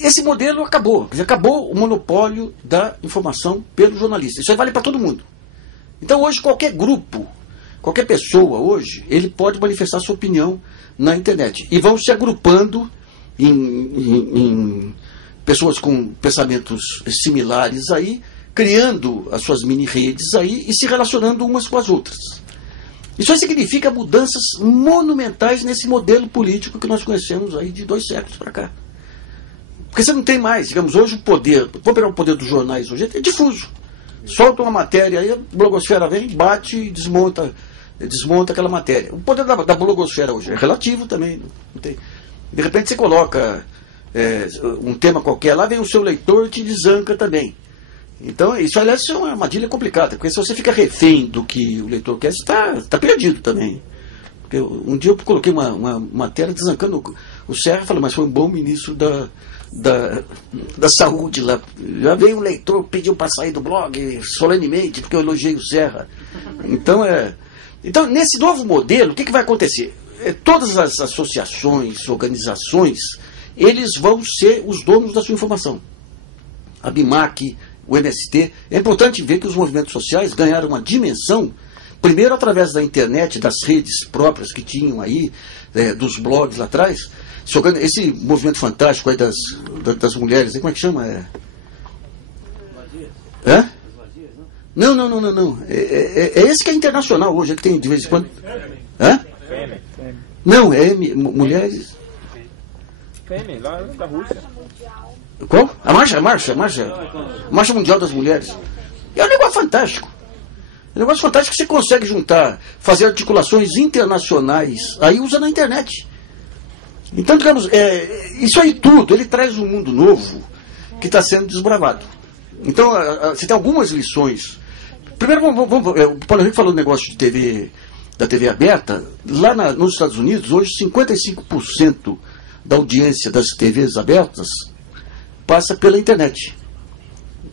Esse modelo acabou. Quer dizer, acabou o monopólio da informação pelo jornalista. Isso aí vale para todo mundo. Então hoje qualquer grupo, qualquer pessoa hoje, ele pode manifestar sua opinião na internet. E vão se agrupando em pessoas com pensamentos similares aí, criando as suas mini-redes aí e se relacionando umas com as outras. Isso aí significa mudanças monumentais nesse modelo político que nós conhecemos aí de 2 séculos para cá. Porque você não tem mais, digamos, hoje o poder, vamos pegar o poder dos jornais hoje, é difuso. Solta uma matéria aí, a blogosfera vem, bate e desmonta aquela matéria. O poder da blogosfera hoje é relativo também. Não tem. De repente você coloca um tema qualquer lá, vem o seu leitor e te desanca também. Então, isso aliás é uma armadilha complicada, porque se você fica refém do que o leitor quer, você está perdido também. Porque um dia eu coloquei uma matéria desancando o Serra, falei, mas foi um bom ministro da saúde lá. Já veio um leitor, pediu para sair do blog solenemente, porque eu elogiei o Serra. Então, nesse novo modelo, o que vai acontecer? Todas as associações, organizações, eles vão ser os donos da sua informação. A BIMAC, o MST. É importante ver que os movimentos sociais ganharam uma dimensão, primeiro através da internet, das redes próprias que tinham aí, dos blogs lá atrás. Esse movimento fantástico aí das mulheres, como é que chama? Não. É esse que é internacional hoje, é que tem de vez em quando. Não, mulheres. Lá da Rússia. Qual? A Marcha Mundial das Mulheres. É um negócio fantástico. É um negócio fantástico que você consegue juntar, fazer articulações internacionais, aí usa na internet. Então, digamos, isso aí tudo, ele traz um mundo novo que está sendo desbravado. Então, você tem algumas lições. Primeiro, o Paulo Henrique falou do negócio da TV aberta. Lá nos Estados Unidos, hoje, 55% da audiência das TVs abertas passa pela internet.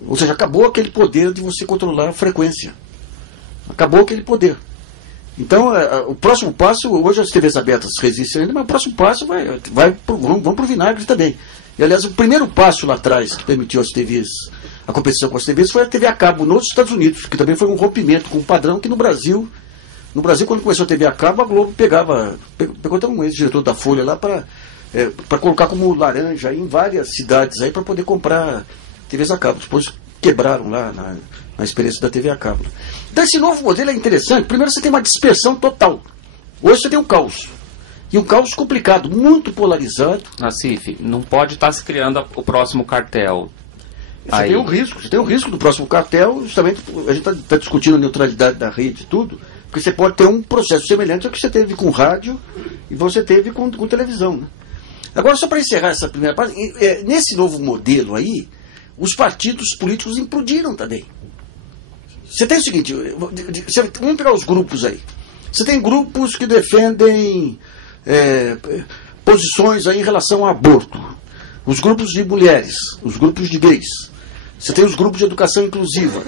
Ou seja, acabou aquele poder de você controlar a frequência. Acabou aquele poder. Então, o próximo passo, hoje as TVs abertas resistem ainda, mas o próximo passo vão para o vinagre também. E, aliás, o primeiro passo lá atrás que permitiu a competição com as TVs foi a TV a cabo nos Estados Unidos, que também foi um rompimento com um padrão que no Brasil, quando começou a TV a cabo, a Globo pegou até um ex-diretor da Folha lá para colocar como laranja em várias cidades aí para poder comprar TVs a cabo. Depois quebraram lá na experiência da TV a cabo. Então esse novo modelo é interessante. Primeiro você tem uma dispersão total. Hoje você tem um caos. E um caos complicado, muito polarizado. Nassif, não pode estar se criando o próximo cartel. Você tem o risco do próximo cartel, justamente, a gente está discutindo a neutralidade da rede e tudo, porque você pode ter um processo semelhante ao que você teve com rádio e você teve com televisão, né? Agora, só para encerrar essa primeira parte, nesse novo modelo aí, os partidos políticos implodiram também. Você tem o seguinte, vamos pegar os grupos aí. Você tem grupos que defendem posições aí em relação ao aborto. Os grupos de mulheres, os grupos de gays. Você tem os grupos de educação inclusiva.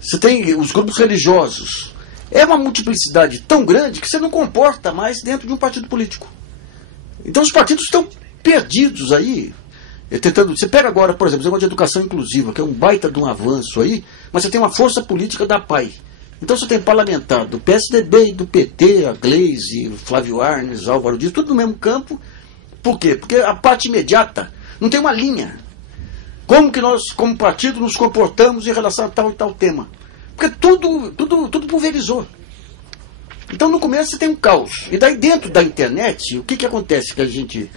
Você tem os grupos religiosos. É uma multiplicidade tão grande que você não comporta mais dentro de um partido político. Então os partidos estão perdidos aí, tentando. Você pega agora, por exemplo, o negócio de educação inclusiva, que é um baita de um avanço aí, mas você tem uma força política da PAI. Então você tem parlamentar do PSDB e do PT, a Gleisi, o Flávio Arnes, Álvaro Dias, tudo no mesmo campo. Por quê? Porque a parte imediata não tem uma linha. Como que nós, como partido, nos comportamos em relação a tal e tal tema? Porque tudo pulverizou. Então, no começo, você tem um caos. E daí, dentro da internet, o que acontece que a gente,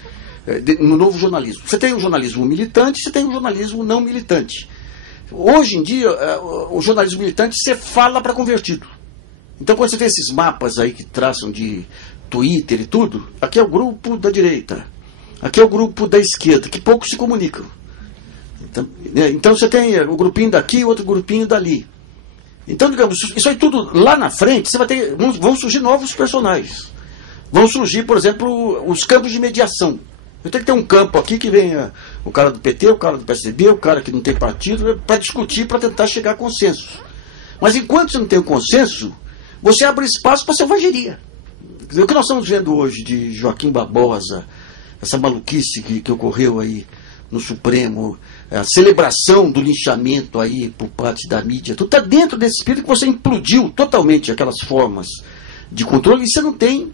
no novo jornalismo? Você tem o jornalismo militante, você tem o jornalismo não militante. Hoje em dia, o jornalismo militante, você fala para convertido. Então, quando você tem esses mapas aí que traçam de Twitter e tudo, aqui é o grupo da direita, aqui é o grupo da esquerda, que poucos se comunicam. Então, você tem o grupinho daqui e outro grupinho dali. Então, digamos, isso aí tudo lá na frente, você vai ter, vão surgir novos personagens. vão surgir, por exemplo, os campos de mediação. Eu tenho que ter um campo aqui que venha o cara do PT, o cara do PSDB, o cara que não tem partido, para discutir, para tentar chegar a consenso. Mas enquanto você não tem o consenso, você abre espaço para selvageria. O que nós estamos vendo hoje de Joaquim Barbosa, essa maluquice que ocorreu aí no Supremo, a celebração do linchamento aí por parte da mídia, tudo está dentro desse espírito que você implodiu totalmente aquelas formas de controle, e você não tem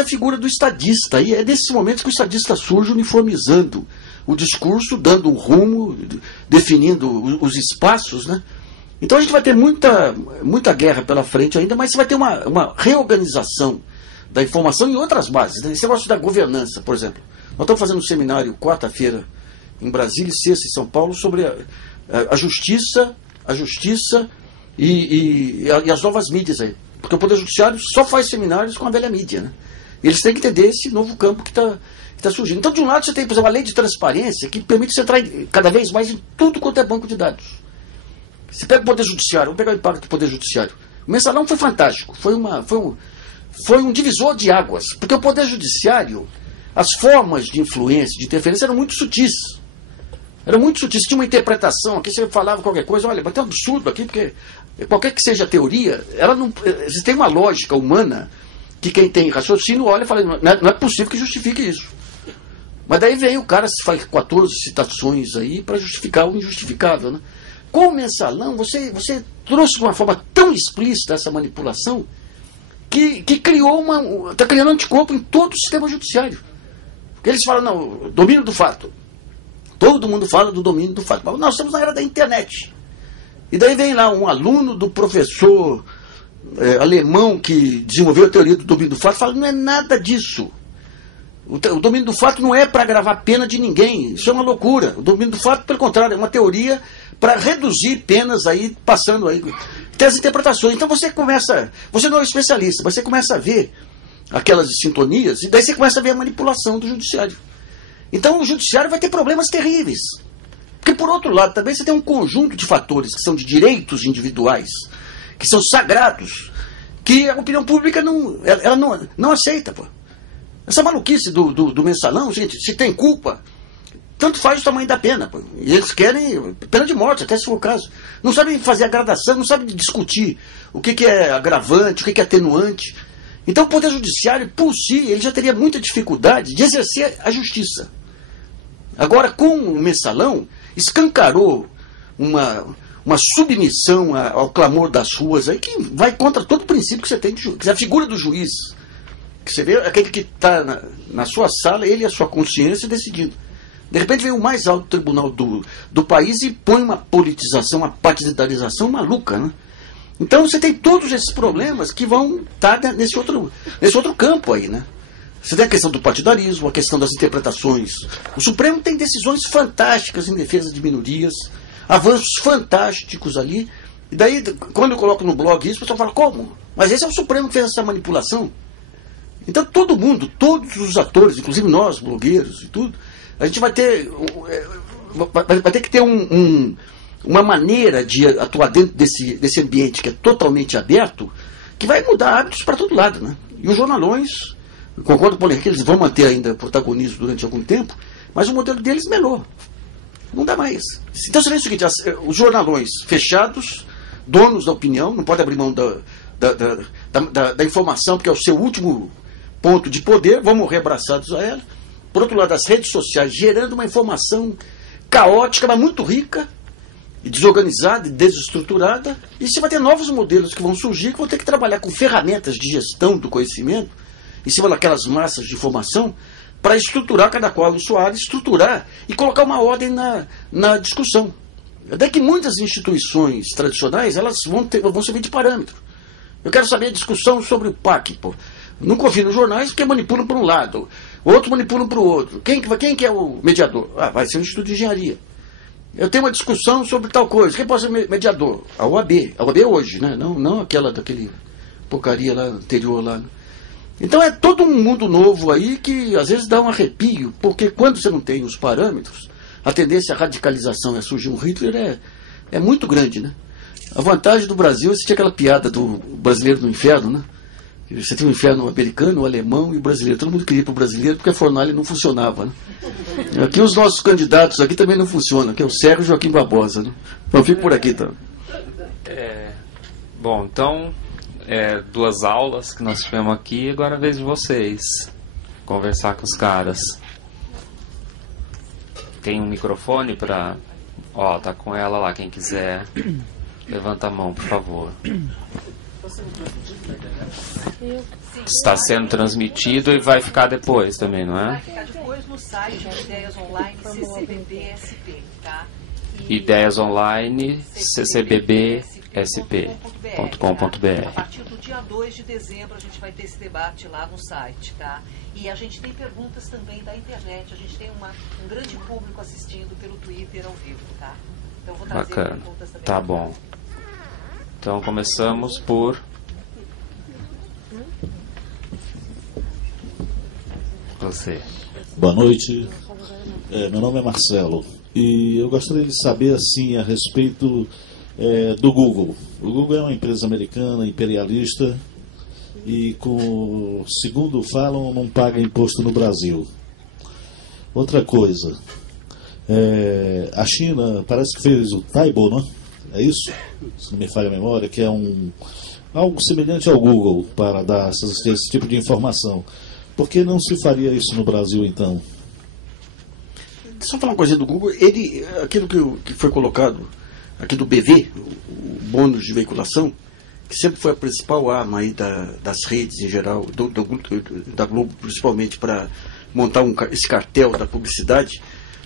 a figura do estadista. E é nesses momentos que o estadista surge uniformizando o discurso, dando um rumo, definindo os espaços, né? Então a gente vai ter muita guerra pela frente ainda, mas você vai ter uma reorganização da informação em outras bases, né? Esse negócio da governança, por exemplo. Nós estamos fazendo um seminário quarta-feira em Brasília e sexta em São Paulo sobre a justiça e as novas mídias aí. Porque o Poder Judiciário só faz seminários com a velha mídia, né? Eles têm que entender esse novo campo que está surgindo. Então, de um lado, você tem, por exemplo, a lei de transparência, que permite você entrar cada vez mais em tudo quanto é banco de dados. Você pega o Poder Judiciário, vamos pegar o impacto do Poder Judiciário. O mensalão foi fantástico, foi um divisor de águas, porque o Poder Judiciário, as formas de influência, de interferência eram muito sutis. Era muito sutil. Tinha uma interpretação, aqui você falava qualquer coisa, olha, mas tem um absurdo aqui, porque qualquer que seja a teoria, ela não. Tem uma lógica humana que quem tem raciocínio olha e fala, não é possível que justifique isso. Mas daí vem o cara, faz 14 citações aí para justificar o injustificável, né? Com o mensalão, você trouxe de uma forma tão explícita essa manipulação que criou está criando anticorpo em todo o sistema judiciário. Porque eles falam, não, domínio do fato. Todo mundo fala do domínio do fato. Mas nós estamos na era da internet. E daí vem lá um aluno do professor alemão que desenvolveu a teoria do domínio do fato e fala, não é nada disso. O domínio do fato não é para agravar pena de ninguém. Isso é uma loucura. O domínio do fato, pelo contrário, é uma teoria para reduzir penas aí, passando aí. Tem as interpretações. Então você não é um especialista, você começa a ver aquelas sintonias e daí você começa a ver a manipulação do judiciário. Então o judiciário vai ter problemas terríveis. Porque, por outro lado, também você tem um conjunto de fatores que são de direitos individuais, que são sagrados, que a opinião pública não aceita. Pô. Essa maluquice do mensalão, gente, se tem culpa, tanto faz o tamanho da pena. Pô. E eles querem pena de morte, até se for o caso. Não sabem fazer a gradação, não sabem discutir o que é agravante, o que é atenuante. Então o Poder Judiciário, por si, ele já teria muita dificuldade de exercer a justiça. Agora, com o mensalão, escancarou uma submissão ao clamor das ruas, aí, que vai contra todo o princípio que você tem de juiz. A figura do juiz, que você vê, aquele que está na sua sala, ele e a sua consciência decidindo. De repente vem o mais alto tribunal do país e põe uma politização, uma partidarização maluca, né? Então você tem todos esses problemas que vão estar nesse outro campo aí, né? Você tem a questão do partidarismo, a questão das interpretações. O Supremo tem decisões fantásticas em defesa de minorias, avanços fantásticos ali. E daí, quando eu coloco no blog isso, o pessoal fala, como? Mas esse é o Supremo que fez essa manipulação. Então todo mundo, todos os atores, inclusive nós, blogueiros e tudo, a gente vai ter que ter uma maneira de atuar dentro desse ambiente que é totalmente aberto, que vai mudar hábitos para todo lado, né? E os jornalões, concordo com o Paulo Henrique, eles vão manter ainda protagonismo durante algum tempo, mas o modelo deles melhorou. Não dá mais. Então seria o seguinte, os jornalões fechados, donos da opinião, não pode abrir mão da informação, porque é o seu último ponto de poder, vão morrer abraçados a ela. Por outro lado, as redes sociais gerando uma informação caótica, mas muito rica, desorganizada e desestruturada, e você vai ter novos modelos que vão surgir, que vão ter que trabalhar com ferramentas de gestão do conhecimento, em cima daquelas massas de informação, para estruturar cada qual no sua área, estruturar e colocar uma ordem na discussão. Até que muitas instituições tradicionais, elas vão servir de parâmetro. Eu quero saber a discussão sobre o PAC, pô. Não confio nos jornais porque manipulam para um lado, outros manipulam para o outro. Quem que é o mediador? Vai ser o Instituto de Engenharia. Eu tenho uma discussão sobre tal coisa. Quem pode ser mediador? A OAB. A OAB hoje, né? Não aquela daquele porcaria lá anterior lá. Então é todo um mundo novo aí que às vezes dá um arrepio, porque quando você não tem os parâmetros, a tendência à radicalização, a surgir um Hitler é muito grande, né? A vantagem do Brasil é que tinha aquela piada do brasileiro no inferno, né? Você tem o inferno americano, o alemão e o brasileiro. Todo mundo queria ir para o brasileiro porque a fornalha não funcionava. Né? Aqui os nossos candidatos aqui também não funcionam, que é o Sérgio e o Joaquim Barbosa. Né? Eu fico por aqui, tá? Bom, então, 2 aulas que nós tivemos aqui, agora é a vez de vocês conversar com os caras. Tem um microfone para... Ó, tá com ela lá, quem quiser. Levanta a mão, por favor. Está sendo transmitido e vai ficar depois também, não é? Vai ficar depois no site de Ideias Online CCBB-SP, tá? Ideias Online CCBB-SP.com.br. A partir do dia 2 de dezembro a gente vai ter esse debate lá no site, tá? E a gente tem perguntas também da internet, a gente tem um grande público assistindo pelo Twitter ao vivo, tá? Então eu vou trazer perguntas também. Tá bom. Então começamos por... Você. Boa noite. Meu nome é Marcelo. E eu gostaria de saber, assim, a respeito do Google. O Google é uma empresa americana, imperialista, e, segundo falam, não paga imposto no Brasil. Outra coisa, a China parece que fez o Taibo, não é? É isso? Se não me falha a memória, que é algo semelhante ao Google para dar esse tipo de informação. Por que não se faria isso no Brasil, então? Só falar uma coisa do Google, aquilo que foi colocado aqui do BV, o bônus de veiculação, que sempre foi a principal arma aí das redes em geral, da Globo principalmente, para montar esse cartel da publicidade,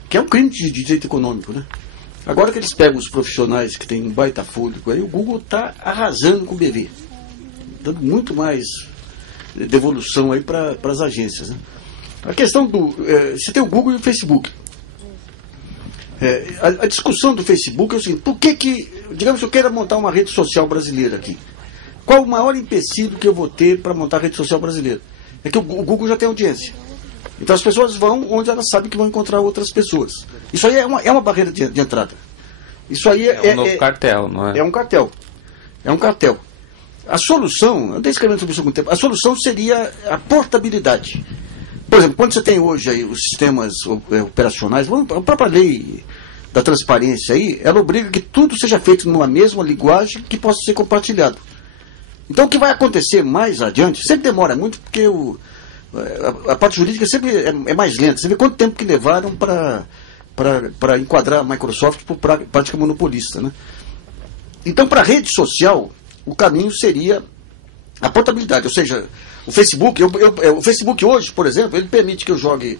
que é um crime de direito econômico, né? Agora que eles pegam os profissionais que têm um baita fôlego, aí o Google está arrasando com o BV, dando muito mais devolução aí para as agências, né? A questão você tem o Google e o Facebook. A discussão do Facebook é o seguinte: por que, digamos que eu queira montar uma rede social brasileira aqui, qual o maior empecilho que eu vou ter para montar a rede social brasileira? É que o Google já tem audiência. Então as pessoas vão onde elas sabem que vão encontrar outras pessoas. Isso aí é uma barreira de entrada. Isso aí é um novo cartel, não é? É um cartel. É um cartel. A solução, eu estou escrevendo sobre isso há algum tempo, a solução seria a portabilidade. Por exemplo, quando você tem hoje aí os sistemas operacionais, a própria lei da transparência aí, ela obriga que tudo seja feito numa mesma linguagem que possa ser compartilhado. Então o que vai acontecer mais adiante, sempre demora muito, porque a parte jurídica sempre é mais lenta. Você vê quanto tempo que levaram para enquadrar a Microsoft por prática monopolista, né? Então, para a rede social, o caminho seria a portabilidade, ou seja, o Facebook, o Facebook hoje, por exemplo, ele permite que eu jogue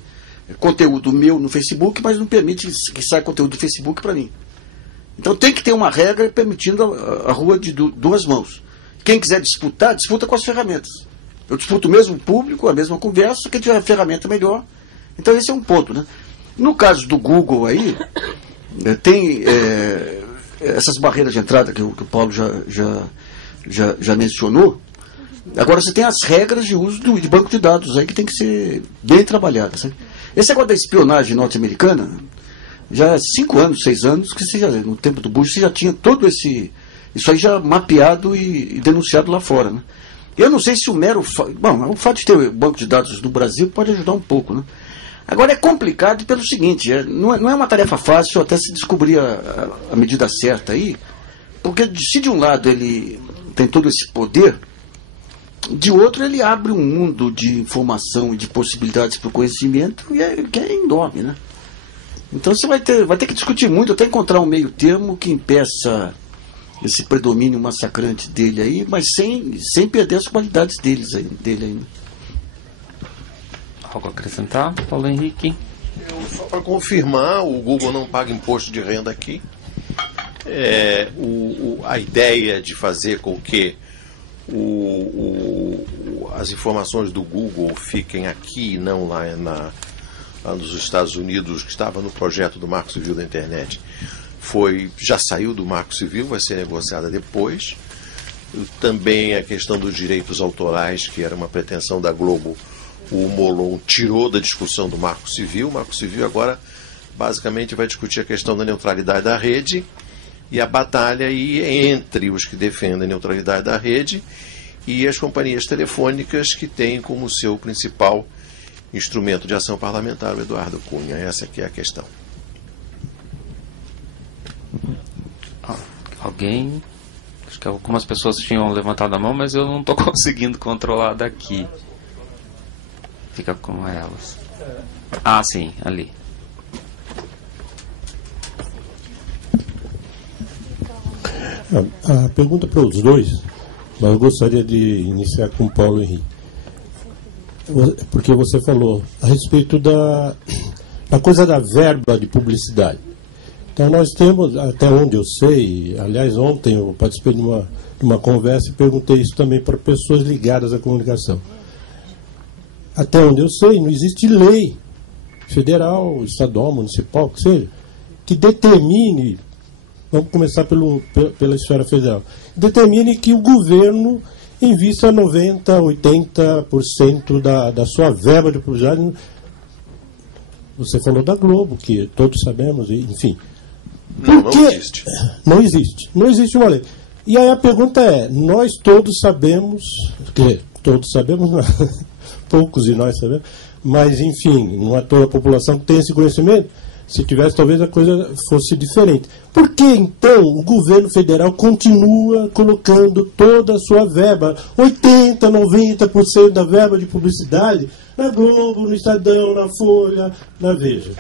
conteúdo meu no Facebook, mas não permite que saia conteúdo do Facebook para mim. Então tem que ter uma regra permitindo a rua de 2 mãos. Quem quiser disputar, disputa com as ferramentas. Eu disputo o mesmo público, a mesma conversa, quem tiver a ferramenta melhor. Então esse é um ponto, né? No caso do Google aí, tem essas barreiras de entrada que o Paulo já mencionou. Agora você tem as regras de uso de banco de dados aí que tem que ser bem trabalhadas, né? Esse negócio da espionagem norte-americana, já há 5 anos, 6 anos, que no tempo do Bush você já tinha todo isso aí já mapeado e denunciado lá fora, né? Eu não sei se o fato de ter banco de dados no Brasil pode ajudar um pouco, né? Agora é complicado pelo seguinte, não é uma tarefa fácil até se descobrir a medida certa aí, porque se de um lado ele tem todo esse poder, de outro ele abre um mundo de informação e de possibilidades para o conhecimento que é enorme, né? Então você vai ter que discutir muito até encontrar um meio termo que impeça esse predomínio massacrante dele aí, mas sem perder as qualidades dele aí, né? Algo a acrescentar, Paulo Henrique? Só para confirmar, o Google não paga imposto de renda aqui. A ideia de fazer com que as informações do Google fiquem aqui e não lá nos Estados Unidos, que estava no projeto do Marco Civil da Internet, já saiu do Marco Civil, vai ser negociada depois. Também a questão dos direitos autorais, que era uma pretensão da Globo, o Molon tirou da discussão do Marco Civil. O Marco Civil agora basicamente vai discutir a questão da neutralidade da rede e a batalha aí entre os que defendem a neutralidade da rede e as companhias telefônicas que têm como seu principal instrumento de ação parlamentar o Eduardo Cunha. Essa aqui é a questão. Alguém? Acho que algumas pessoas tinham levantado a mão, mas eu não estou conseguindo controlar daqui. Fica com elas. Ah, sim, ali. A pergunta para os dois, mas eu gostaria de iniciar com o Paulo Henrique. Porque você falou a respeito da coisa da verba de publicidade. Então nós temos, até onde eu sei, aliás, ontem eu participei de uma conversa e perguntei isso também para pessoas ligadas à comunicação. Até onde eu sei, não existe lei federal, estadual, municipal, que seja, que determine, vamos começar pela esfera federal, determine que o governo invista 90%, 80% da sua verba de publicidade. Você falou da Globo, que todos sabemos, enfim. Não existe. Não existe. Não existe uma lei. E aí a pergunta é, nós todos sabemos, todos sabemos, não, poucos de nós sabemos, mas enfim, não é toda a população que tem esse conhecimento. Se tivesse, talvez a coisa fosse diferente. Por que, então, o governo federal continua colocando toda a sua verba, 80%, 90% da verba de publicidade, na Globo, no Estadão, na Folha, na Veja?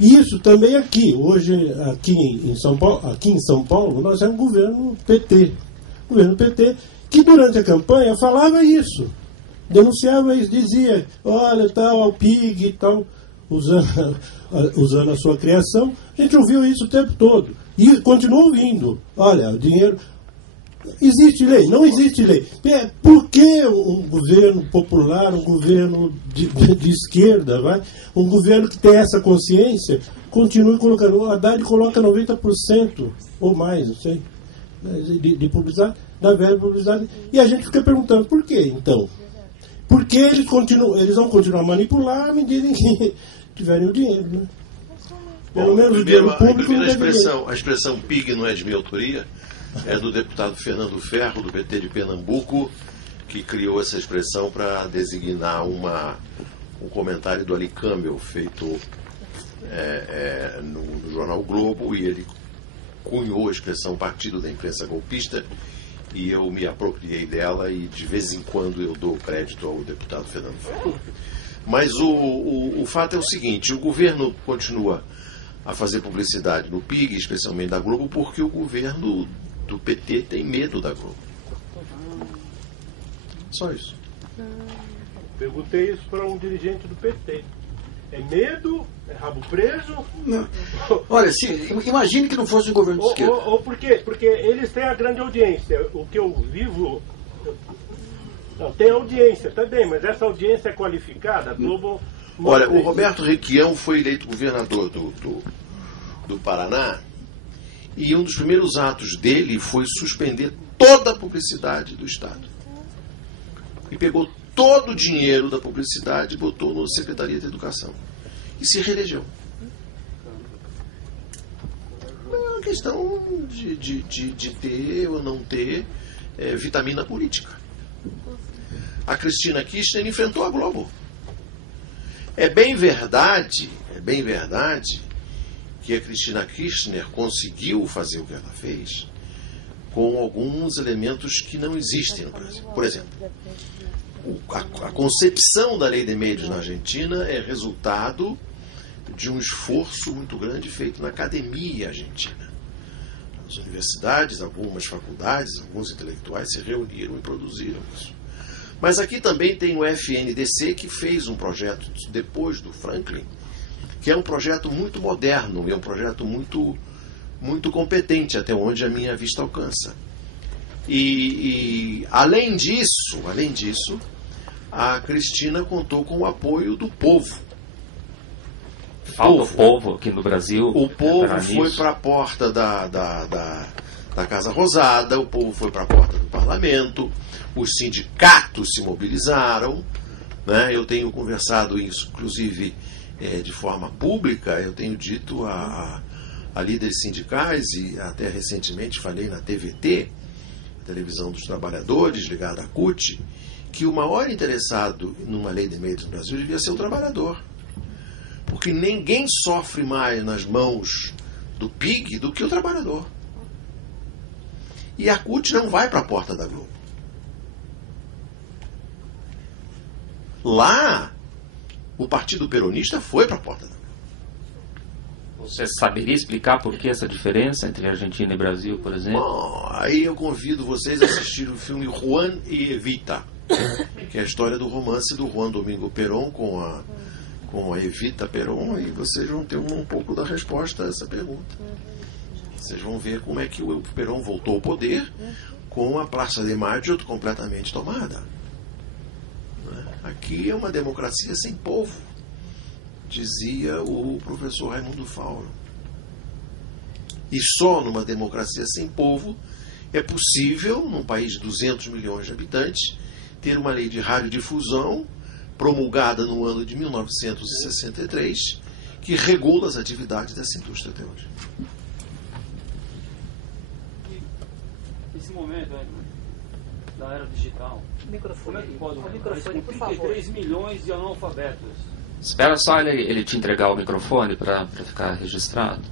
Isso também aqui. Hoje, aqui em São Paulo, nós temos um governo PT. Governo PT que, durante a campanha, falava isso. Denunciava isso, dizia, olha, tal, ao PIG e tal, usando a sua criação. A gente ouviu isso o tempo todo. E continua ouvindo. Olha, o dinheiro... Existe lei? Não existe lei. Por que um governo popular, um governo de esquerda, um governo que tem essa consciência, continua colocando... O Haddad coloca 90% ou mais, não sei, de publicidade, da verba de publicidade. E a gente fica perguntando, por que então? Por que eles vão continuar a manipular à medida em que tiverem o dinheiro, né? Pelo menos o dinheiro público não deve ter. A expressão PIG não é de minha autoria, é do deputado Fernando Ferro, do PT de Pernambuco, que criou essa expressão para designar um comentário do Ali Campbell, feito no jornal o Globo, e ele cunhou a expressão partido da imprensa golpista, e eu me apropriei dela e de vez em quando eu dou crédito ao deputado Fernando Ferro. Mas o fato é o seguinte, o governo continua a fazer publicidade no PIG, especialmente da Globo, porque o governo do PT tem medo da Globo. Só isso. Perguntei isso para um dirigente do PT. É medo? É rabo preso? Não. Olha, imagine que não fosse um governo de esquerda. Ou por quê? Porque eles têm a grande audiência. O que eu vivo... Não, tem audiência também, mas essa audiência é qualificada. A Globo... Olha, o Roberto Requião foi eleito governador do Paraná, e um dos primeiros atos dele foi suspender toda a publicidade do Estado. E pegou todo o dinheiro da publicidade e botou na Secretaria de Educação. E se reelegeu. É uma questão de ter ou não ter vitamina política. A Cristina Kirchner enfrentou a Globo. É bem verdade que a Cristina Kirchner conseguiu fazer o que ela fez com alguns elementos que não existem no Brasil. Por exemplo, a concepção da lei de médios na Argentina é resultado de um esforço muito grande feito na academia argentina. As universidades, algumas faculdades, alguns intelectuais se reuniram e produziram isso. Mas aqui também tem o FNDC, que fez um projeto depois do Franklin, que é um projeto muito moderno, é um projeto muito, muito competente, até onde a minha vista alcança. E além disso, a Cristina contou com o apoio do povo. Falta o povo aqui no Brasil. O povo foi para a porta da Casa Rosada, o povo foi para a porta do Parlamento, os sindicatos se mobilizaram, né? Eu tenho conversado isso, inclusive, de forma pública. Eu tenho dito a líderes sindicais, e até recentemente falei na TVT, a televisão dos trabalhadores, ligada à CUT, que o maior interessado numa lei de meios no Brasil devia ser o trabalhador. Porque ninguém sofre mais nas mãos do PIG do que o trabalhador. E a CUT não vai para a porta da Globo. Lá, o Partido Peronista foi para a porta da Globo. Você saberia explicar por que essa diferença entre Argentina e Brasil, por exemplo? Bom, aí eu convido vocês a assistir o filme Juan e Evita, que é a história do romance do Juan Domingo Perón com a Evita Perón, e vocês vão ter um pouco da resposta a essa pergunta. Vocês vão ver como é que o Perón voltou ao poder com a Praça de Mayo completamente tomada. Aqui é uma democracia sem povo, dizia o professor Raimundo Fauro. E só numa democracia sem povo é possível, num país de 200 milhões de habitantes, ter uma lei de radiodifusão promulgada no ano de 1963 que regula as atividades dessa indústria até hoje. Esse momento da era digital, como é que pode com 33 milhões de analfabetos? Espera só ele te entregar o microfone para ficar registrado.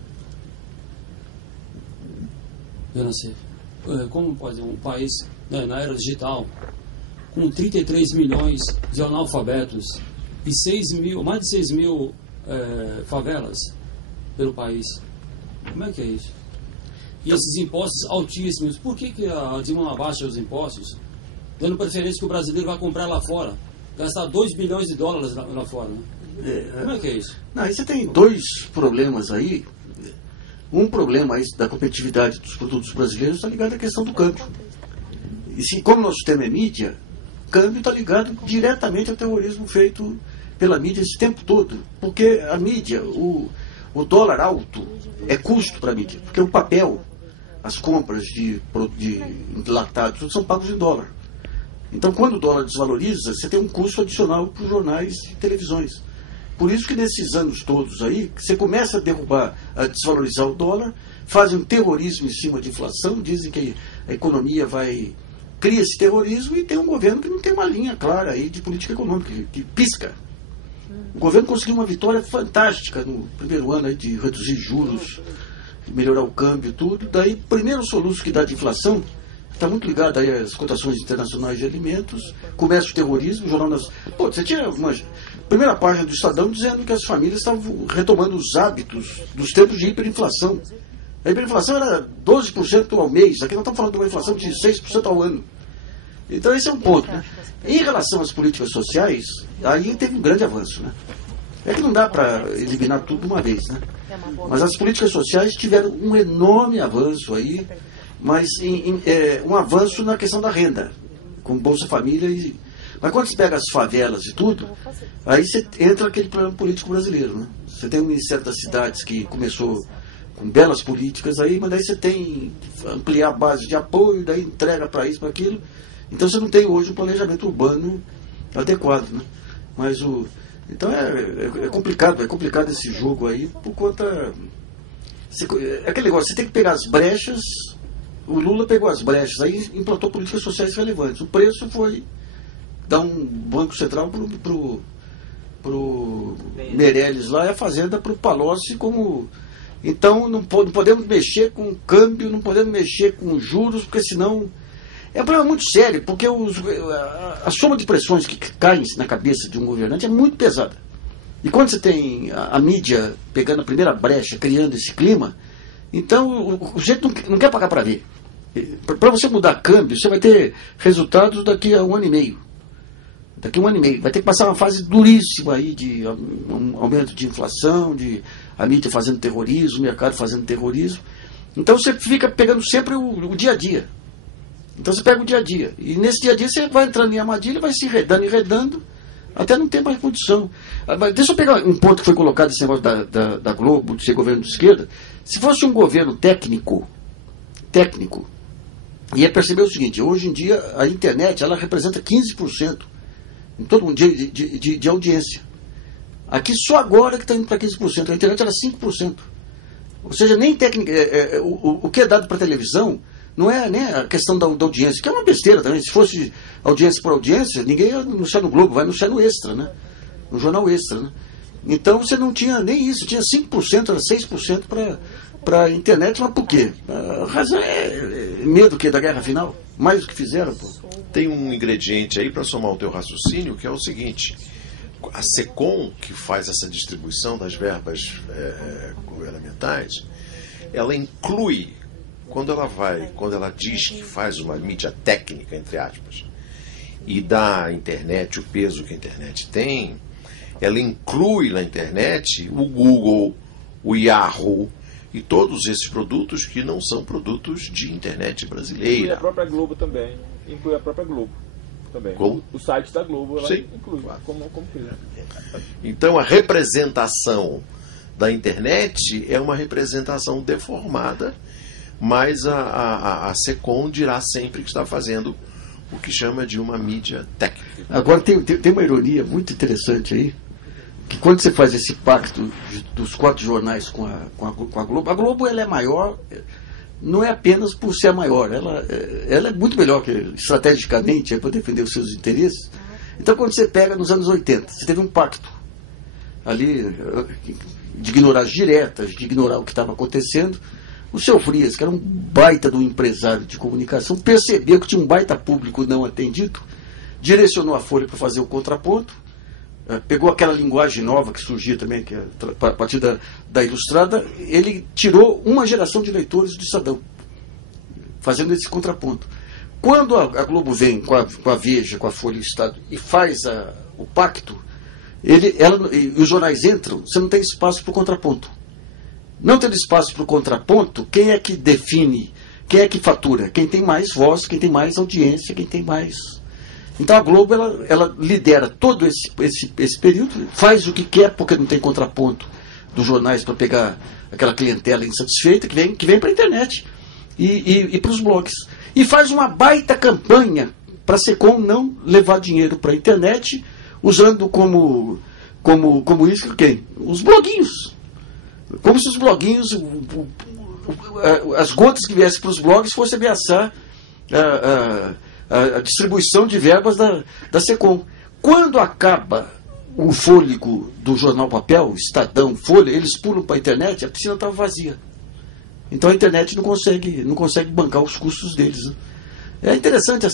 Eu não sei. Como pode um país, né, na era digital, com 33 milhões de analfabetos e mais de 6 mil favelas pelo país, como é que é isso? E esses impostos altíssimos, por que a Dilma não abaixa os impostos, dando preferência que o brasileiro vai comprar lá fora, gastar 2 bilhões de dólares lá fora, né? Como é que é isso? Não, aí você tem dois problemas aí. Um problema aí da competitividade dos produtos brasileiros está ligado à questão do câmbio. E se, como nosso tema é mídia, o câmbio está ligado diretamente ao terrorismo feito pela mídia esse tempo todo. Porque a mídia, o dólar alto é custo para a mídia. Porque o papel, as compras de enlatados, tudo são pagos em dólar. Então, quando o dólar desvaloriza, você tem um custo adicional para os jornais e televisões. Por isso que nesses anos todos aí, você começa a derrubar, a desvalorizar o dólar, fazem um terrorismo em cima de inflação, dizem que a economia cria esse terrorismo, e tem um governo que não tem uma linha clara aí de política econômica, que pisca. O governo conseguiu uma vitória fantástica no primeiro ano aí de reduzir juros, melhorar o câmbio, tudo. Daí, primeiro soluço que dá de inflação está muito ligado aí às cotações internacionais de alimentos, começa o terrorismo, o jornal nas... Pô, você tinha uma primeira página do Estadão dizendo que as famílias estavam retomando os hábitos dos tempos de hiperinflação. A hiperinflação era 12% ao mês, aqui nós estamos falando de uma inflação de 6% ao ano. Então esse é um ponto, né? Em relação às políticas sociais, aí teve um grande avanço, né? É que não dá para eliminar tudo de uma vez, né? Mas as políticas sociais tiveram um enorme avanço aí, mas um avanço na questão da renda, com Bolsa Família. Mas quando você pega as favelas e tudo, aí você entra naquele problema político brasileiro, né? Você tem o Ministério das Cidades que começou com belas políticas aí, mas daí você tem ampliar a base de apoio, daí entrega para isso, para aquilo. Então você não tem hoje um planejamento urbano adequado, né? Mas então é complicado esse jogo aí, por conta... É aquele negócio, você tem que pegar as brechas. O Lula pegou as brechas, aí implantou políticas sociais relevantes. O preço foi dar um banco central pro Meirelles lá, e a fazenda pro Palocci como... Então não podemos mexer com câmbio, não podemos mexer com juros, porque senão... É um problema muito sério, porque a soma de pressões que caem na cabeça de um governante é muito pesada. E quando você tem a mídia pegando a primeira brecha, criando esse clima, então o sujeito não quer pagar para ver. Para você mudar câmbio, você vai ter resultados daqui a 1 ano e meio. Daqui a 1 ano e meio. Vai ter que passar uma fase duríssima aí de um aumento de inflação, de a mídia fazendo terrorismo, o mercado fazendo terrorismo. Então você fica pegando sempre o dia a dia. Então você pega o dia a dia. E nesse dia a dia você vai entrando em armadilha, vai se enredando, até não ter mais condição. Mas deixa eu pegar um ponto que foi colocado, esse negócio da Globo, de ser governo de esquerda. Se fosse um governo técnico, ia perceber o seguinte: hoje em dia a internet ela representa 15% em todo um dia de audiência. Aqui só agora que está indo para 15%, a internet era 5%. Ou seja, nem técnica. O que é dado para a televisão Não é nem a questão da audiência, que é uma besteira também. Se fosse audiência por audiência, ninguém ia anunciar no Globo, vai anunciar no Extra, né? No Jornal Extra, né? Então você não tinha nem isso, tinha 5%, era 6% para a internet, mas por quê? A razão é medo que da guerra final, mais do que fizeram, pô. Tem um ingrediente aí para somar o teu raciocínio, que é o seguinte: a SECOM, que faz essa distribuição das verbas governamentais, ela inclui, quando ela diz que faz uma mídia técnica, entre aspas, e dá à internet o peso que a internet tem, ela inclui na internet o Google, o Yahoo e todos esses produtos que não são produtos de internet brasileira. Inclui a própria Globo também. Inclui a própria Globo também. Como? O site da Globo, ela Sim, inclui. claro. Como Então a representação da internet é uma representação deformada, mas a SECOM dirá sempre que está fazendo o que chama de uma mídia técnica. Agora tem uma ironia muito interessante aí, que quando você faz esse pacto dos 4 jornais com a Globo ela é maior, não é apenas por ser a maior, ela é muito melhor que estrategicamente para defender os seus interesses. Então quando você pega nos anos 80, você teve um pacto ali de ignorar as diretas, de ignorar o que estava acontecendo. O seu Frias, que era um baita do empresário de comunicação, percebeu que tinha um baita público não atendido, direcionou a Folha para fazer o contraponto, pegou aquela linguagem nova que surgia também, que é a partir da Ilustrada, ele tirou uma geração de leitores do Estadão, fazendo esse contraponto. Quando a Globo vem com a Veja, com a Folha e o Estado, e faz o pacto, e os jornais entram, você não tem espaço para o contraponto. Não tendo espaço para o contraponto, quem é que define, quem é que fatura? Quem tem mais voz, quem tem mais audiência, quem tem mais... Então a Globo ela lidera todo esse período, faz o que quer porque não tem contraponto dos jornais para pegar aquela clientela insatisfeita que vem para a internet e para os blogs. E faz uma baita campanha para a SECOM não levar dinheiro para a internet, usando como isso quem? Os bloguinhos. Como se os bloguinhos, as gotas que viessem para os blogs fossem ameaçar a distribuição de verbas da SECOM. Quando acaba o fôlego do jornal papel, Estadão, Folha, eles pulam para a internet, a piscina estava vazia. Então a internet não consegue bancar os custos deles. Né? É interessante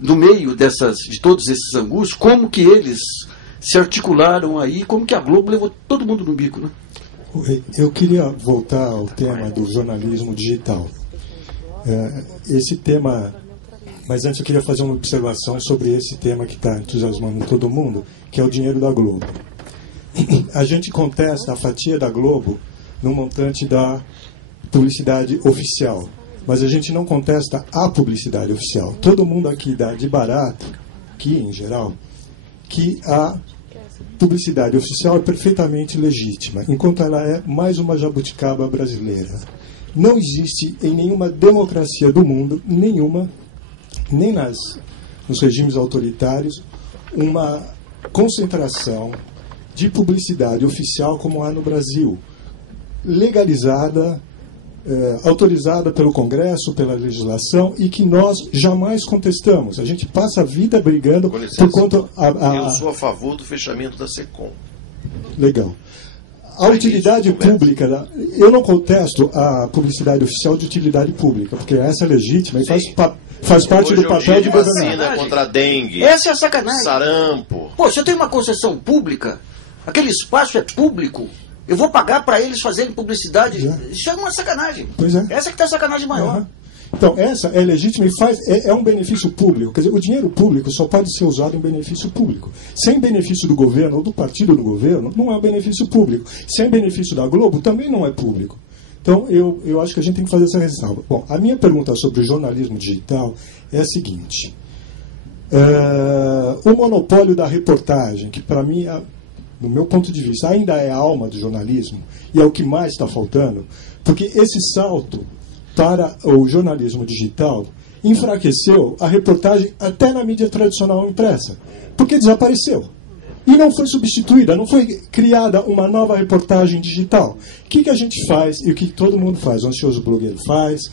no meio de todos esses angus, como que eles se articularam aí, como que a Globo levou todo mundo no bico, né? Eu queria voltar ao tema do jornalismo digital. Esse tema, mas antes eu queria fazer uma observação sobre esse tema que está entusiasmando todo mundo, que é o dinheiro da Globo. A gente contesta a fatia da Globo no montante da publicidade oficial, mas a gente não contesta a publicidade oficial. Todo mundo aqui dá de barato, aqui em geral, que a publicidade oficial é perfeitamente legítima, enquanto ela é mais uma jabuticaba brasileira. Não existe em nenhuma democracia do mundo, nem nos regimes autoritários, uma concentração de publicidade oficial como há no Brasil, legalizada, autorizada pelo Congresso, pela legislação, e que nós jamais contestamos. A gente passa a vida brigando por conta... Eu sou a favor do fechamento da SECOM. Legal. A utilidade pública, eu não contesto a publicidade oficial de utilidade pública, porque essa é legítima e faz parte do papel de vacina contra a dengue. Essa é a sacanagem. Sarampo. Pô, se eu tenho uma concessão pública, aquele espaço é público, eu vou pagar para eles fazerem publicidade. Isso é uma sacanagem. Pois é. Essa que tem a sacanagem maior. Uhum. Então, essa é legítima e é um benefício público. Quer dizer, o dinheiro público só pode ser usado em benefício público. Sem benefício do governo ou do partido do governo, não é um benefício público. Sem benefício da Globo, também não é público. Então, eu acho que a gente tem que fazer essa ressalva. Bom, a minha pergunta sobre o jornalismo digital é a seguinte. O monopólio da reportagem, que para mim, do meu ponto de vista, ainda é a alma do jornalismo, e é o que mais está faltando, porque esse salto para o jornalismo digital enfraqueceu a reportagem até na mídia tradicional impressa, porque desapareceu. E não foi substituída, não foi criada uma nova reportagem digital. O que a gente faz e o que todo mundo faz? O ansioso blogueiro faz,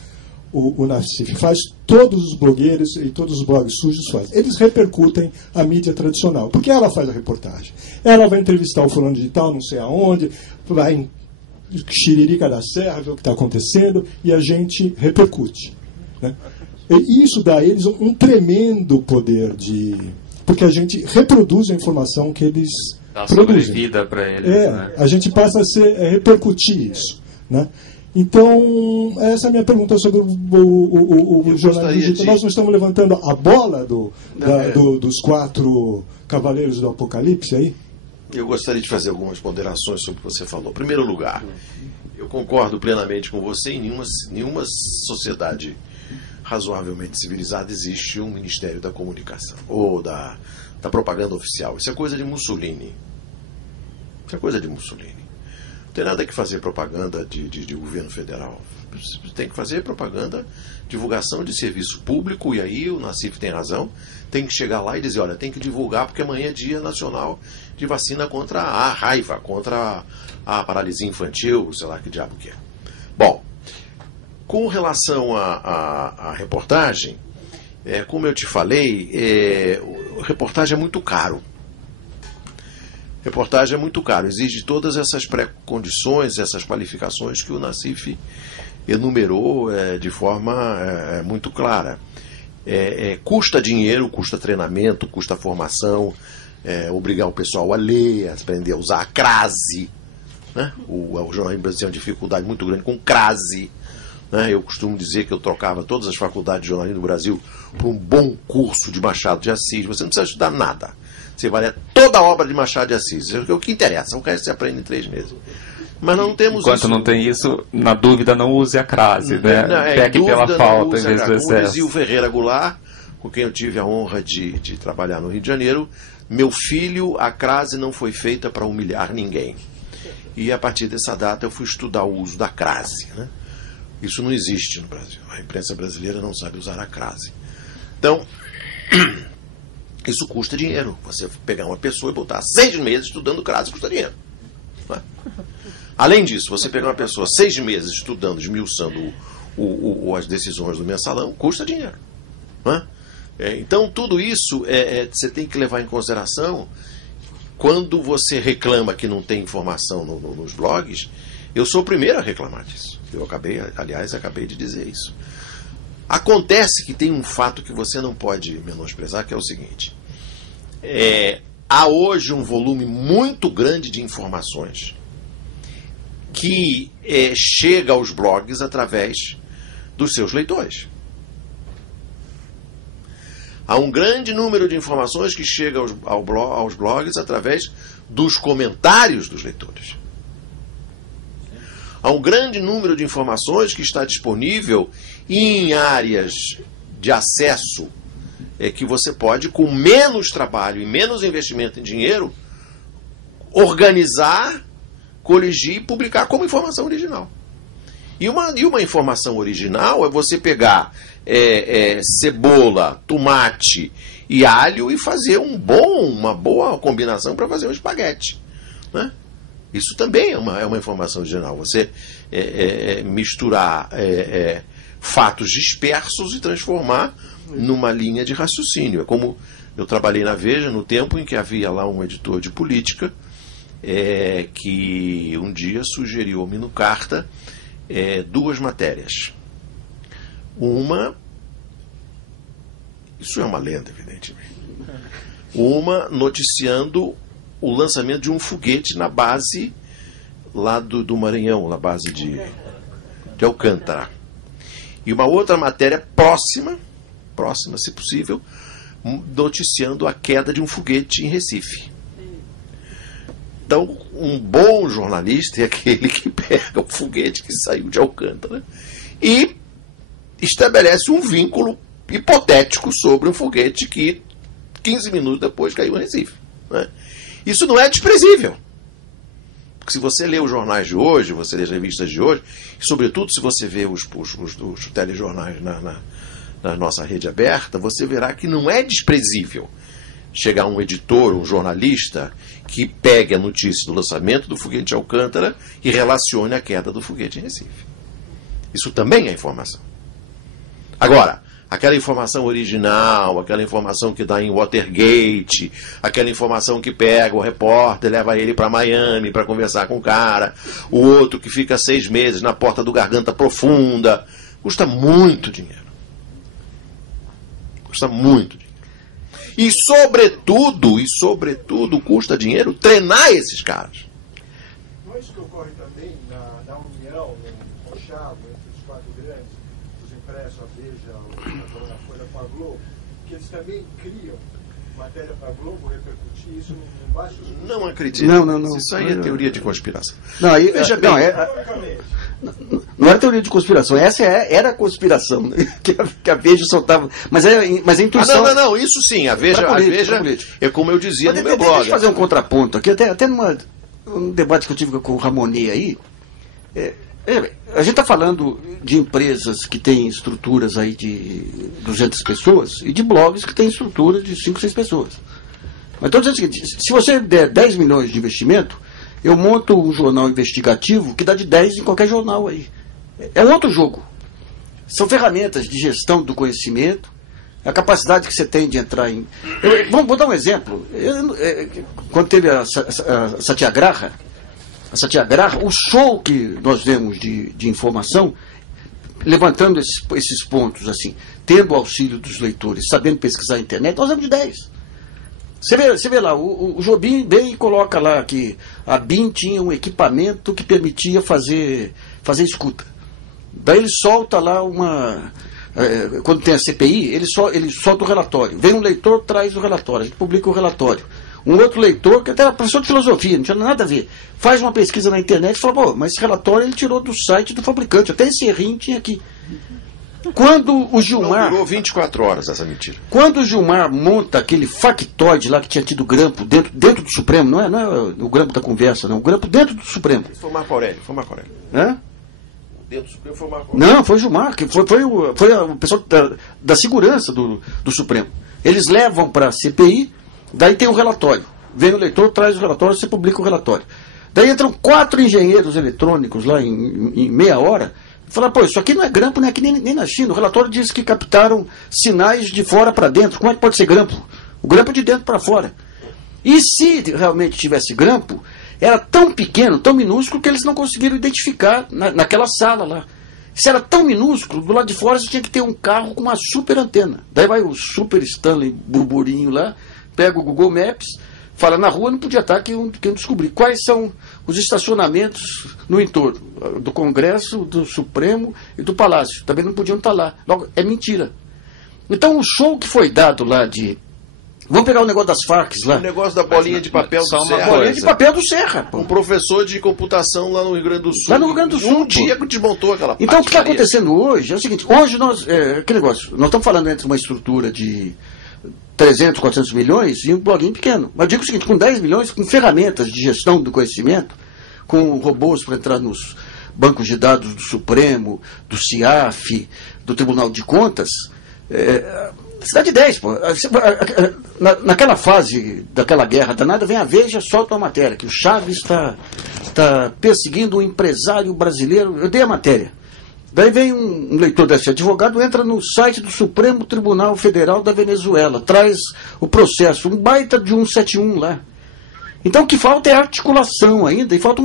o Nassif faz, todos os blogueiros e todos os blogs sujos fazem. Eles repercutem a mídia tradicional, porque ela faz a reportagem. Ela vai entrevistar o fulano de tal, não sei aonde, vai em Xiririca da Serra, ver o que está acontecendo, e a gente repercute. Né? E isso dá a eles um tremendo poder de... Porque a gente reproduz a informação que eles dá produzem. Sobrevida para eles. Né? A gente passa a repercutir isso. Né? Então, essa é a minha pergunta sobre o jornalismo digital. Nós não estamos levantando a bola dos 4 cavaleiros do Apocalipse aí? Eu gostaria de fazer algumas ponderações sobre o que você falou. Em primeiro lugar, eu concordo plenamente com você. Em nenhuma sociedade razoavelmente civilizada existe um Ministério da Comunicação ou da propaganda oficial. Isso é coisa de Mussolini. Isso é coisa de Mussolini. Não tem nada que fazer propaganda de governo federal. Tem que fazer propaganda, divulgação de serviço público, e aí o Nassif tem razão, tem que chegar lá e dizer, olha, tem que divulgar porque amanhã é dia nacional de vacina contra a raiva, contra a paralisia infantil, sei lá que diabo que é. Bom, com relação à reportagem, como eu te falei, reportagem é muito caro. Reportagem é muito caro, exige todas essas pré-condições, essas qualificações que o Nassif enumerou de forma muito clara. Custa dinheiro, custa treinamento, custa formação, obrigar o pessoal a ler, a aprender a usar a crase. Né? O jornalismo brasileiro tem uma dificuldade muito grande com crase. Né? Eu costumo dizer que eu trocava todas as faculdades de jornalismo do Brasil por um bom curso de Machado de Assis. Você não precisa estudar nada. Você vai ler toda a obra de Machado de Assis. É o que interessa. O resto você aprende em 3 meses. Mas não temos Enquanto isso. não tem isso, na dúvida não use a crase, né? Pegue pela falta em vez do excesso. Como dizia o Ferreira Goulart, com quem eu tive a honra de trabalhar no Rio de Janeiro, meu filho, a crase não foi feita para humilhar ninguém. E a partir dessa data eu fui estudar o uso da crase. Né? Isso não existe no Brasil. A imprensa brasileira não sabe usar a crase. Então, isso custa dinheiro. Você pegar uma pessoa e botar 6 meses estudando crase custa dinheiro. Não é? Além disso, você pegar uma pessoa 6 meses estudando, esmiuçando as decisões do mensalão, custa dinheiro. Não é? Então, tudo isso você tem que levar em consideração. Quando você reclama que não tem informação nos blogs, eu sou o primeiro a reclamar disso. Eu acabei de dizer isso. Acontece que tem um fato que você não pode menosprezar, que é o seguinte. Há hoje um volume muito grande de informações que chega aos blogs através dos seus leitores. Há um grande número de informações que chega aos blogs através dos comentários dos leitores. Há um grande número de informações que está disponível em áreas de acesso que você pode, com menos trabalho e menos investimento em dinheiro, organizar, coligir e publicar como informação original. E uma informação original é você pegar cebola, tomate e alho e fazer uma boa combinação para fazer um espaguete. Né? Isso também é uma informação original. Você misturar fatos dispersos e transformar numa linha de raciocínio. É como eu trabalhei na Veja no tempo em que havia lá um editor de política que um dia sugeriu ao Mino Carta 2 matérias. Uma, isso é uma lenda, evidentemente. Uma noticiando o lançamento de um foguete na base lá do Maranhão, na base de Alcântara. E uma outra matéria próxima, se possível, noticiando a queda de um foguete em Recife. Então, um bom jornalista é aquele que pega o foguete que saiu de Alcântara e estabelece um vínculo hipotético sobre um foguete que 15 minutos depois caiu em Recife. Né? Isso não é desprezível. Porque se você lê os jornais de hoje, você lê as revistas de hoje, e sobretudo se você vê os telejornais na nossa rede aberta, você verá que não é desprezível chegar um editor, um jornalista, que pegue a notícia do lançamento do foguete de Alcântara e relacione a queda do foguete em Recife. Isso também é informação. Agora, aquela informação original, aquela informação que dá em Watergate, aquela informação que pega o repórter, leva ele para Miami para conversar com o cara, o outro que fica 6 meses na porta do Garganta Profunda, custa muito dinheiro. Custa muito dinheiro. E sobretudo, custa dinheiro treinar esses caras. Não é isso que ocorre também na união, no conchavo entre os 4 grandes, os impressos, a Veja, a Folha com a Globo, que eles também criam matéria para a Globo, repercutir isso em baixos... Não acredito. Não. Isso aí é teoria de conspiração. Não, aí, Veja bem. Não era teoria de conspiração, essa era a conspiração, né? que a Veja soltava. Mas a intuição. Não, isso sim, a Veja é como eu dizia no meu blog. Deixa eu fazer um contraponto aqui, até num debate que eu tive com o Ramonet aí. A gente está falando de empresas que têm estruturas aí de 200 pessoas e de blogs que têm estrutura de 5, 6 pessoas. Mas estou dizendo o seguinte: se você der 10 milhões de investimento, eu monto um jornal investigativo que dá de 10 em qualquer jornal aí. É um outro jogo. São ferramentas de gestão do conhecimento, a capacidade que você tem de entrar em... Vou dar um exemplo. Quando teve a Satyagraha, o show que nós demos de informação, levantando esses pontos, assim, tendo o auxílio dos leitores, sabendo pesquisar na internet, nós damos de 10. Você vê lá, o Jobim vem e coloca lá que a BIM tinha um equipamento que permitia fazer escuta. Daí ele solta lá quando tem a CPI, ele solta o relatório. Vem um leitor, traz o relatório, a gente publica o relatório. Um outro leitor, que até era professor de filosofia, não tinha nada a ver, faz uma pesquisa na internet e fala, pô, mas esse relatório ele tirou do site do fabricante, até esse errinho tinha aqui. Quando o Gilmar... Não durou 24 horas essa mentira. Quando o Gilmar monta aquele factoide lá que tinha tido grampo dentro do Supremo, não é o grampo da conversa, não, o grampo dentro do Supremo. Isso foi o Marco Aurélio, Hã? Dentro do Supremo foi o Marco Aurélio. Não, foi o Gilmar, que foi o pessoal da segurança do Supremo. Eles levam para a CPI, daí tem um relatório. Vem o leitor, traz o relatório, você publica o relatório. Daí entram 4 engenheiros eletrônicos lá em meia hora. Fala, pô, isso aqui não é grampo, nem aqui nem na China. O relatório diz que captaram sinais de fora para dentro. Como é que pode ser grampo? O grampo é de dentro para fora. E se realmente tivesse grampo, era tão pequeno, tão minúsculo, que eles não conseguiram identificar naquela sala lá. Se era tão minúsculo, do lado de fora você tinha que ter um carro com uma super antena. Daí vai o Super Stanley burburinho lá, pega o Google Maps, fala, na rua não podia estar, que eu descobri quais são os estacionamentos no entorno do Congresso, do Supremo e do Palácio. Também não podiam estar lá. Logo, é mentira. Então o show que foi dado lá de... Vamos pegar o negócio das Farcs lá. O negócio da bolinha de papel do Serra. Bolinha de papel do Serra, pô. Um professor de computação lá no Rio Grande do Sul. Lá no Rio Grande do Sul. Um dia que desmontou aquela parte. Então o que está acontecendo hoje é o seguinte, hoje aquele negócio, nós estamos falando entre uma estrutura de 300, 400 milhões e um bloguinho pequeno. Mas eu digo o seguinte, com 10 milhões, com ferramentas de gestão do conhecimento, com robôs para entrar nos bancos de dados do Supremo, do CIAF, do Tribunal de Contas, você dá de 10, pô. Naquela fase daquela guerra danada, vem a Veja, solta uma matéria, que o Chaves está perseguindo um empresário brasileiro. Eu dei a matéria. Daí vem um leitor desse advogado, entra no site do Supremo Tribunal Federal da Venezuela, traz o processo, um baita de 171 lá. Então o que falta é articulação ainda, e falta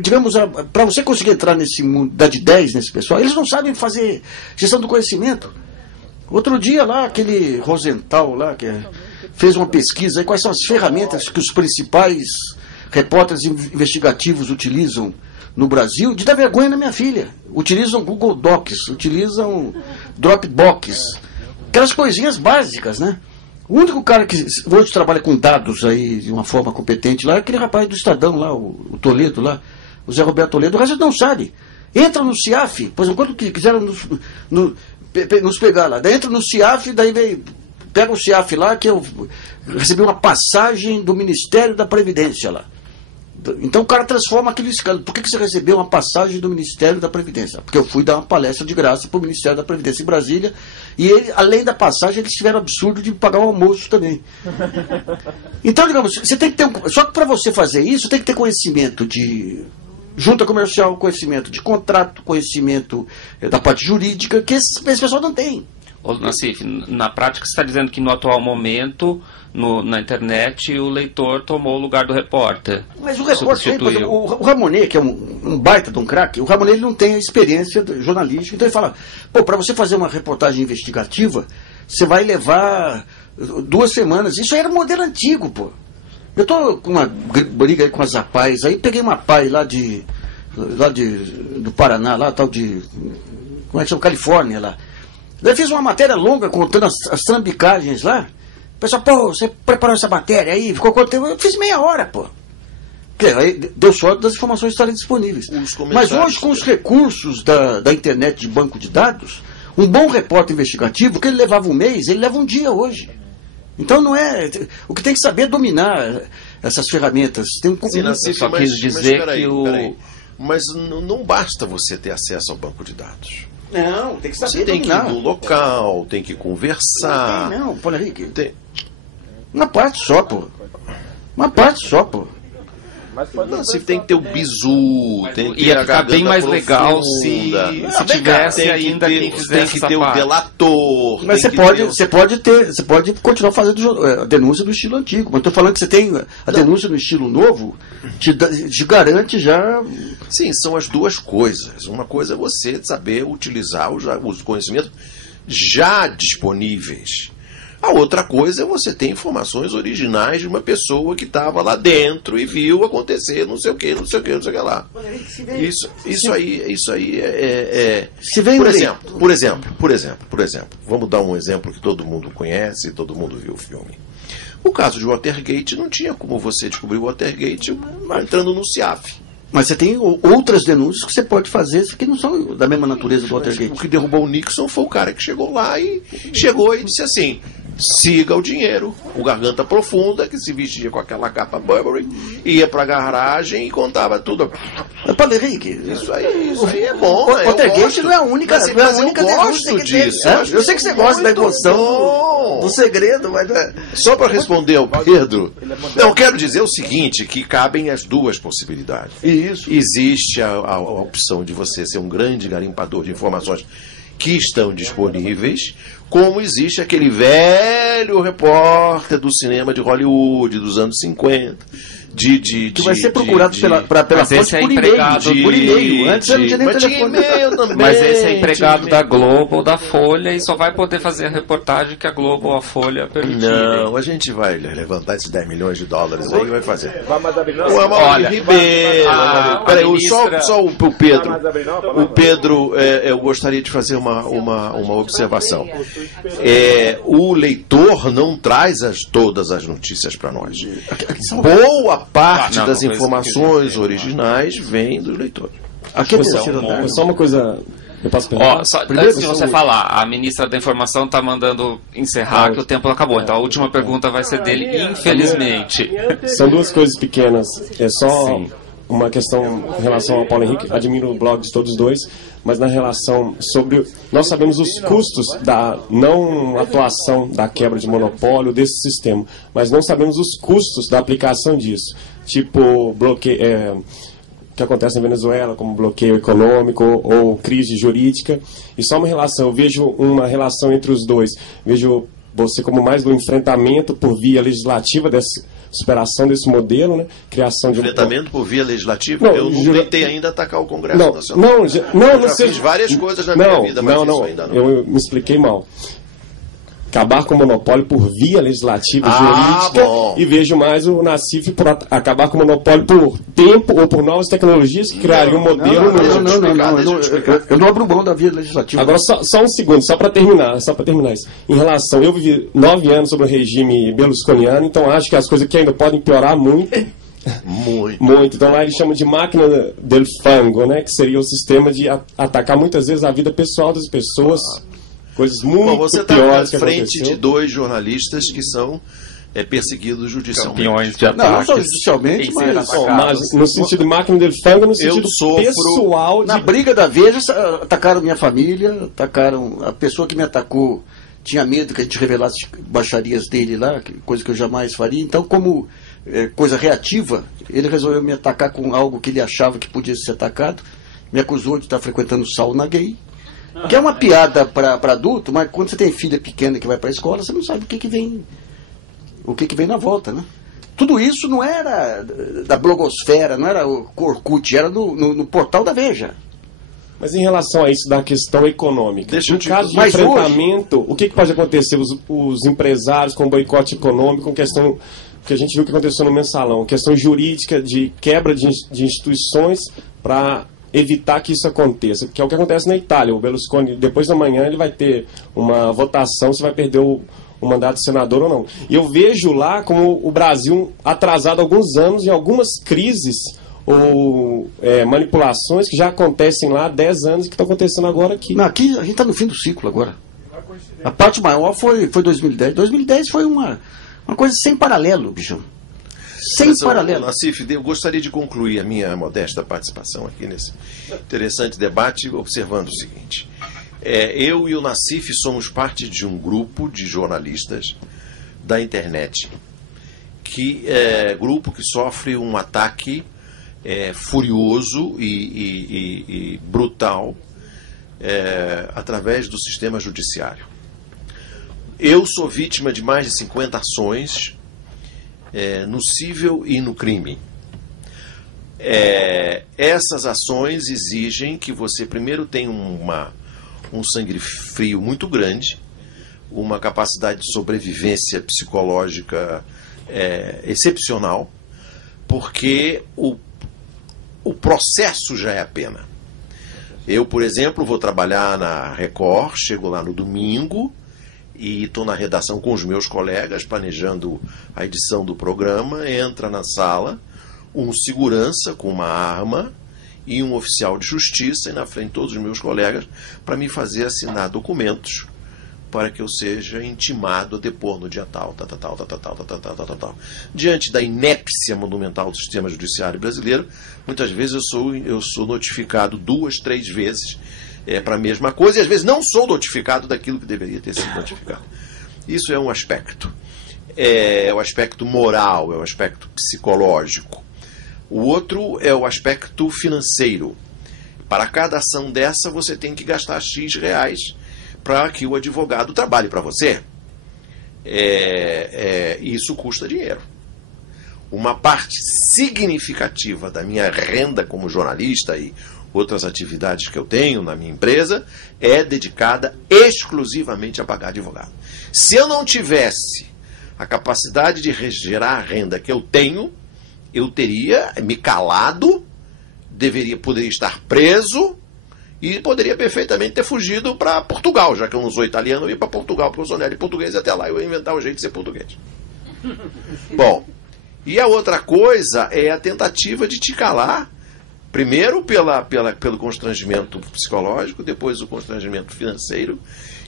digamos, para você conseguir entrar nesse mundo, dar de 10 nesse pessoal, eles não sabem fazer gestão do conhecimento. Outro dia lá, aquele Rosenthal lá, que fez uma pesquisa aí, quais são as ferramentas que os principais repórteres investigativos utilizam no Brasil, de dar vergonha na minha filha. Utilizam Google Docs, utilizam Dropbox, aquelas coisinhas básicas, né? O único cara que hoje trabalha com dados aí de uma forma competente lá é aquele rapaz do Estadão lá, o Toledo lá, o Zé Roberto Toledo. O resto não sabe. Entra no CIAF, por exemplo, quando quiseram nos pegar lá, daí entra no CIAF, daí pega o CIAF lá, que eu recebi uma passagem do Ministério da Previdência lá. Então o cara transforma aquele escândalo. Por que você recebeu uma passagem do Ministério da Previdência? Porque eu fui dar uma palestra de graça para o Ministério da Previdência em Brasília, e ele, além da passagem, eles tiveram o absurdo de pagar o almoço também. Então, digamos, você tem que ter só que para você fazer isso, tem que ter conhecimento de Junta comercial, conhecimento de contrato, conhecimento da parte jurídica, que esse pessoal não tem. Ô, Nassif, na prática você está dizendo que no atual momento, na internet, o leitor tomou o lugar do repórter. Mas o repórter, o Ramonet, que é um baita de um craque, o Ramonet ele não tem a experiência jornalística, então ele fala, para você fazer uma reportagem investigativa, você vai levar 2 semanas. Isso aí era um modelo antigo, pô. Eu estou com uma briga aí com as APAES, aí peguei uma APAE do Paraná, lá tal de, como é que chama, Califórnia, lá. Eu fiz uma matéria longa contando as trambicagens lá. O pessoal, você preparou essa matéria aí? Ficou quanto tempo? Eu fiz meia hora, pô. Aí deu sorte das informações estarem disponíveis. Mas hoje, com os recursos da internet de banco de dados, um bom repórter investigativo, que ele levava um mês, ele leva um dia hoje. Então não é... O que tem que saber é dominar essas ferramentas. Tem um só quis dizer mas não basta você ter acesso ao banco de dados. Não, tem que saber Você tem dominar. que ir no local, tem que conversar. Não, Paulo Henrique. Uma parte só, pô. Uma parte só, pô. Você tem que ter o bizu, tem que ia ficar bem mais legal se tivesse ainda quem fizesse tem que ter o delator. Mas você pode continuar fazendo a denúncia do estilo antigo. Mas estou falando que você tem a denúncia no estilo novo, te garante já. Sim, são as duas coisas. Uma coisa é você saber utilizar os conhecimentos já disponíveis. A outra coisa é você ter informações originais de uma pessoa que estava lá dentro e viu acontecer não sei o que lá. Isso aí é... Por exemplo, vamos dar um exemplo que todo mundo conhece, todo mundo viu o filme. O caso de Watergate, não tinha como você descobrir o Watergate entrando no CIAF. Mas você tem outras denúncias que você pode fazer que não são da mesma natureza do Watergate. O que derrubou o Nixon foi o cara que chegou lá e disse assim: siga o dinheiro. O Garganta Profunda, que se vestia com aquela capa Burberry, ia pra garagem e contava tudo. Paulo Henrique, isso aí é bom. O Watergate não é a única denúncia disso. Eu sei que você gosta da emoção do segredo, mas... Só para responder ao Pedro, eu quero dizer o seguinte, que cabem as duas possibilidades. Isso. Existe a opção de você ser um grande garimpador de informações que estão disponíveis, como existe aquele velho repórter do cinema de Hollywood dos anos 50, que vai ser procurado pela fonte por e-mail. Antes eu não tinha nem telefone. Mas esse é empregado da Globo ou da Folha e só vai poder fazer a reportagem que a Globo ou a Folha permitirem. Não, a gente vai levantar esses 10 milhões de dólares aí e vai fazer. Olha, Ribeiro. Peraí, só o Pedro. O Pedro, eu gostaria de fazer uma observação. O leitor não traz todas as notícias para nós. Boa parte das informações originais vem do leitor. Aqui é só uma coisa. Eu posso perguntar? Antes de você falar, a ministra da Informação está mandando encerrar, que o tempo acabou. Então a última pergunta vai ser dele, infelizmente. São duas coisas pequenas. É só uma questão em relação ao Paulo Henrique. Admiro o blog de todos os dois, mas na relação sobre... Nós sabemos os custos da não atuação da quebra de monopólio desse sistema, mas não sabemos os custos da aplicação disso. Tipo, bloqueio... que acontece na Venezuela, como bloqueio econômico ou crise jurídica. E só uma relação, eu vejo uma relação entre os dois. Vejo você como mais do enfrentamento por via legislativa dessa superação desse modelo, né? Criação de enfrentamento por via legislativa? Eu não tentei ainda atacar o Congresso Nacional. Eu já fiz várias coisas na minha vida, mas isso ainda não. Eu me expliquei mal. Acabar com o monopólio por via legislativa jurídica e vejo mais o Nassif por acabar com o monopólio por tempo ou por novas tecnologias que criariam um modelo... Eu não abro mão da via legislativa. Agora, só um segundo, só para terminar isso. Em relação, eu vivi 9 anos sobre o regime berlusconiano, então acho que as coisas que ainda podem piorar muito. Muito. Então lá eles chamam de máquina del fango, né? Que seria o sistema de atacar muitas vezes a vida pessoal das pessoas... Coisas muito você está à frente de 2 jornalistas que são perseguidos judicialmente. Campeões de ataques. Não só judicialmente, mas no sentido de máquina del fango, no sentido pessoal. Na briga da Veja, atacaram minha família, atacaram a pessoa que me atacou, tinha medo que a gente revelasse baixarias dele lá, coisa que eu jamais faria. Então, como coisa reativa, ele resolveu me atacar com algo que ele achava que podia ser atacado. Me acusou de estar frequentando sauna gay, que é uma piada para adulto, mas quando você tem filha pequena que vai para a escola, você não sabe o que vem na volta, né? Tudo isso não era da blogosfera, não era o Orkut, era no portal da Veja. Mas em relação a isso da questão econômica, no caso de enfrentamento, hoje, o que pode acontecer? Os empresários com boicote econômico, com questão que a gente viu que aconteceu no Mensalão, questão jurídica de quebra de instituições para evitar que isso aconteça, que é o que acontece na Itália. O Berlusconi, depois da manhã, ele vai ter uma votação se vai perder o mandato de senador ou não. E eu vejo lá como o Brasil atrasado alguns anos em algumas crises ou manipulações que já acontecem lá há 10 anos e que estão acontecendo agora aqui. Não, aqui a gente está no fim do ciclo agora. A parte maior foi 2010. 2010 foi uma coisa sem paralelo, bicho. Sem paralelo. Nassif, eu gostaria de concluir a minha modesta participação aqui nesse interessante debate observando o seguinte. Eu e o Nassif somos parte de um grupo de jornalistas da internet, grupo que sofre um ataque furioso e brutal através do sistema judiciário. Eu sou vítima de mais de 50 ações no cível e no crime. Essas ações exigem que você primeiro tenha um sangue frio muito grande, uma capacidade de sobrevivência psicológica excepcional, porque o processo já é a pena. Eu, por exemplo, vou trabalhar na Record, chego lá no domingo e estou na redação com os meus colegas, planejando a edição do programa. Entra na sala um segurança com uma arma e um oficial de justiça, e na frente de todos os meus colegas, para me fazer assinar documentos para que eu seja intimado a depor no dia tal. Diante da inépcia monumental do sistema judiciário brasileiro, muitas vezes eu sou notificado 2, 3 vezes para a mesma coisa, e às vezes não sou notificado daquilo que deveria ter sido notificado. Isso é um aspecto. É o aspecto moral, é o aspecto psicológico. O outro é o aspecto financeiro. Para cada ação dessa, você tem que gastar X reais para que o advogado trabalhe para você. Isso custa dinheiro. Uma parte significativa da minha renda como jornalista e outras atividades que eu tenho na minha empresa é dedicada exclusivamente a pagar advogado. Se eu não tivesse a capacidade de gerar a renda que eu tenho, eu teria me calado, poderia estar preso e poderia perfeitamente ter fugido para Portugal, já que eu não sou italiano, eu ia para Portugal, porque eu sou neto português, e até lá eu ia inventar um jeito de ser português. Bom, e a outra coisa é a tentativa de te calar, primeiro pelo constrangimento psicológico, depois o constrangimento financeiro,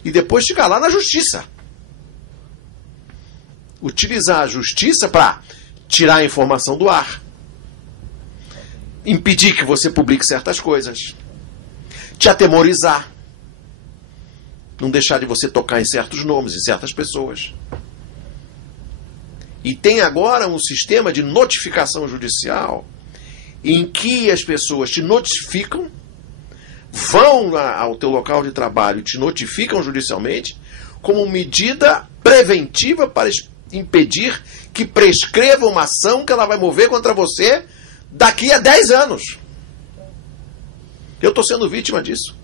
e depois te calar na justiça. Utilizar a justiça para tirar a informação do ar, impedir que você publique certas coisas, te atemorizar, não deixar de você tocar em certos nomes, em certas pessoas. E tem agora um sistema de notificação judicial em que as pessoas te notificam, vão ao teu local de trabalho e te notificam judicialmente como medida preventiva para impedir que prescreva uma ação que ela vai mover contra você daqui a 10 anos. Eu estou sendo vítima disso.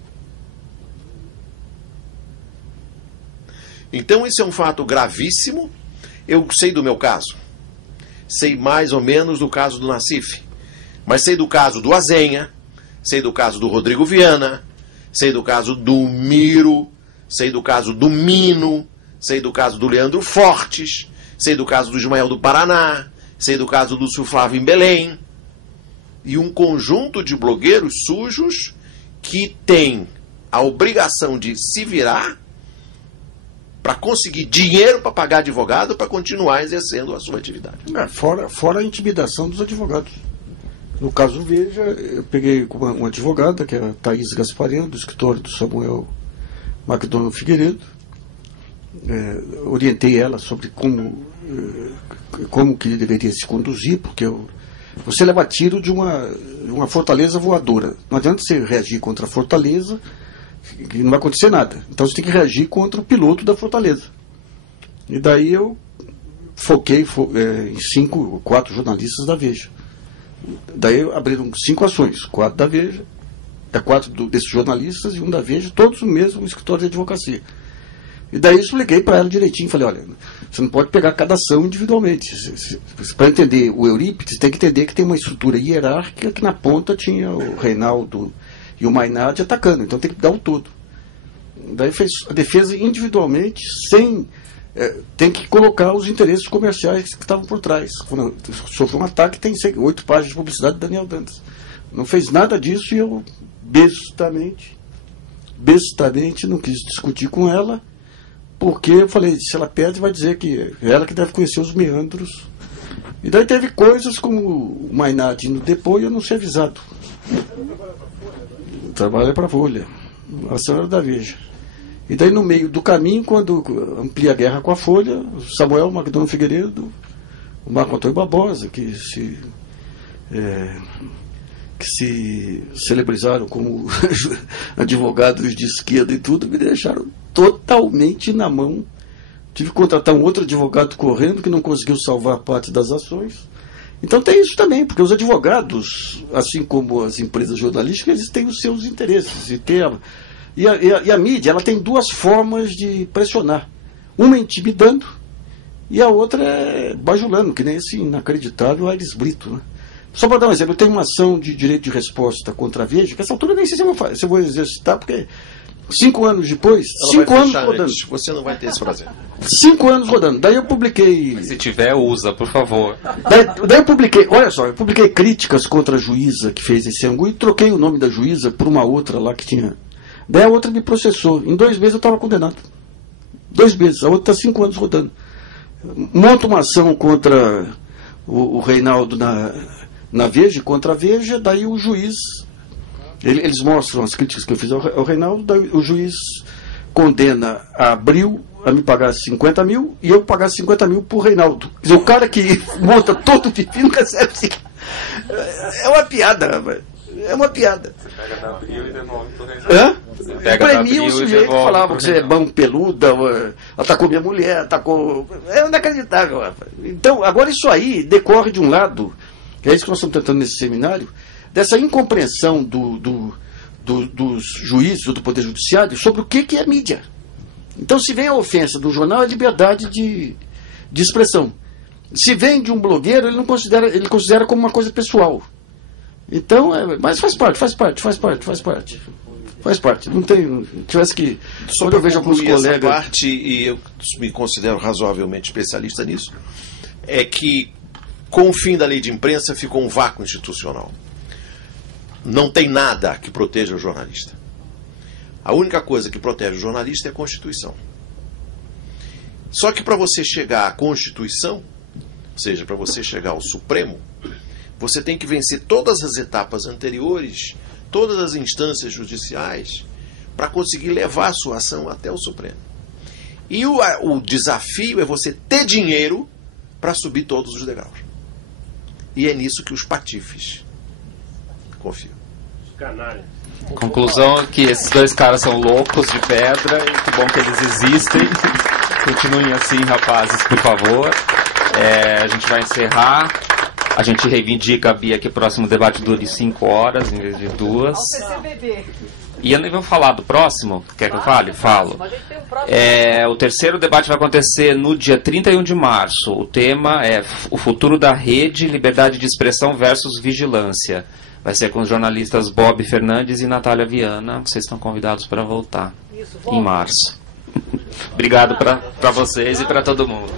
Então isso é um fato gravíssimo. Eu sei do meu caso. Sei mais ou menos do caso do Nassif. Mas sei do caso do Azenha, sei do caso do Rodrigo Viana, sei do caso do Miro, sei do caso do Mino, sei do caso do Leandro Fortes, sei do caso do Ismael do Paraná, sei do caso do Lúcio Flávio em Belém. E um conjunto de blogueiros sujos que tem a obrigação de se virar para conseguir dinheiro para pagar advogado para continuar exercendo a sua atividade. Fora a intimidação dos advogados. No caso Veja, eu peguei uma advogada, que é a Thaís Gasparino, do escritório do Samuel McDonald Figueiredo, orientei ela sobre como que deveria se conduzir, porque você leva tiro de uma fortaleza voadora. Não adianta você reagir contra a fortaleza, que não vai acontecer nada. Então você tem que reagir contra o piloto da fortaleza. E daí eu foquei em 4 jornalistas da Veja. Daí abriram 5 ações, 4 da Veja, 4 desses jornalistas e 1 da Veja, todos no mesmo escritório de advocacia. E daí eu expliquei para ela direitinho, falei, olha, você não pode pegar cada ação individualmente. Para entender o Eurípides, tem que entender que tem uma estrutura hierárquica, que na ponta tinha o Reinaldo e o Mainardi atacando, então tem que dar o todo. Daí fez a defesa individualmente, tem que colocar os interesses comerciais que estavam por trás. Quando sofreu um ataque, tem 8 páginas de publicidade de Daniel Dantas. Não fez nada disso e eu bestamente não quis discutir com ela, porque eu falei, se ela pede, vai dizer que é ela que deve conhecer os meandros. E daí teve coisas como o Mainardi no depô e eu não ser avisado. Trabalha para a Folha, a senhora da Veja. E daí no meio do caminho, quando amplia a guerra com a Folha, Samuel Magdaleno Figueiredo, o Marco Antônio Barbosa, que se celebrizaram como advogados de esquerda e tudo, me deixaram totalmente na mão. Tive que contratar um outro advogado correndo que não conseguiu salvar parte das ações. Então tem isso também, porque os advogados, assim como as empresas jornalísticas, eles têm os seus interesses. E a mídia, ela tem 2 formas de pressionar. Uma é intimidando e a outra é bajulando, que nem esse inacreditável Aires Brito, né? Só para dar um exemplo, eu tenho uma ação de direito de resposta contra a Veja, que essa altura nem sei se eu vou exercitar, porque 5 anos depois, 5 anos rodando. Antes. Você não vai ter esse prazer. 5 anos rodando. Daí eu publiquei... Mas se tiver, usa, por favor. Daí eu publiquei, olha só, eu publiquei críticas contra a juíza que fez esse ângulo e troquei o nome da juíza por uma outra lá que tinha... Daí a outra me processou. Em 2 meses eu estava condenado. 2 meses. A outra está 5 anos rodando. Monto uma ação contra o Reinaldo na Veja, contra a Veja, daí o juiz, eles mostram as críticas que eu fiz ao Reinaldo, daí o juiz condena a Abril a me pagar 50 mil e eu pagar 50 mil pro Reinaldo. Quer dizer, o cara que monta todo o pipi não recebe assim. É uma piada, rapaz. É uma piada. Você pega da Abril e devolve pro Reinaldo. Hã? Pra mim, o sujeito falava que você é bom peluda, atacou minha mulher, atacou... É inacreditável, rapaz. Então, agora isso aí decorre de um lado, que é isso que nós estamos tentando nesse seminário, dessa incompreensão dos juízes ou do Poder Judiciário sobre o que é mídia. Então, se vem a ofensa do jornal, é liberdade de expressão. Se vem de um blogueiro, ele considera como uma coisa pessoal. Então, mas faz parte. Não tem. Tivesse que. Só para eu vejo alguns colegas. Essa parte, e eu me considero razoavelmente especialista nisso, é que com o fim da lei de imprensa ficou um vácuo institucional. Não tem nada que proteja o jornalista. A única coisa que protege o jornalista é a Constituição. Só que para você chegar à Constituição, ou seja, para você chegar ao Supremo, você tem que vencer todas as etapas anteriores, todas as instâncias judiciais, para conseguir levar a sua ação até o Supremo. E o desafio é você ter dinheiro para subir todos os degraus. E é nisso que os patifes confiam. Os canalhas. Conclusão é que esses 2 caras são loucos de pedra e que bom que eles existem. Continuem assim, rapazes, por favor. A gente vai encerrar. A gente reivindica a Bia que o próximo debate dure 5 horas em vez de 2. E eu nem vou falar do próximo. Quer que eu fale? Falo. O terceiro debate vai acontecer no dia 31 de março. O tema é o futuro da rede, liberdade de expressão versus vigilância. Vai ser com os jornalistas Bob Fernandes e Natália Viana. Vocês estão convidados para voltar em março. Obrigado para vocês e para todo mundo.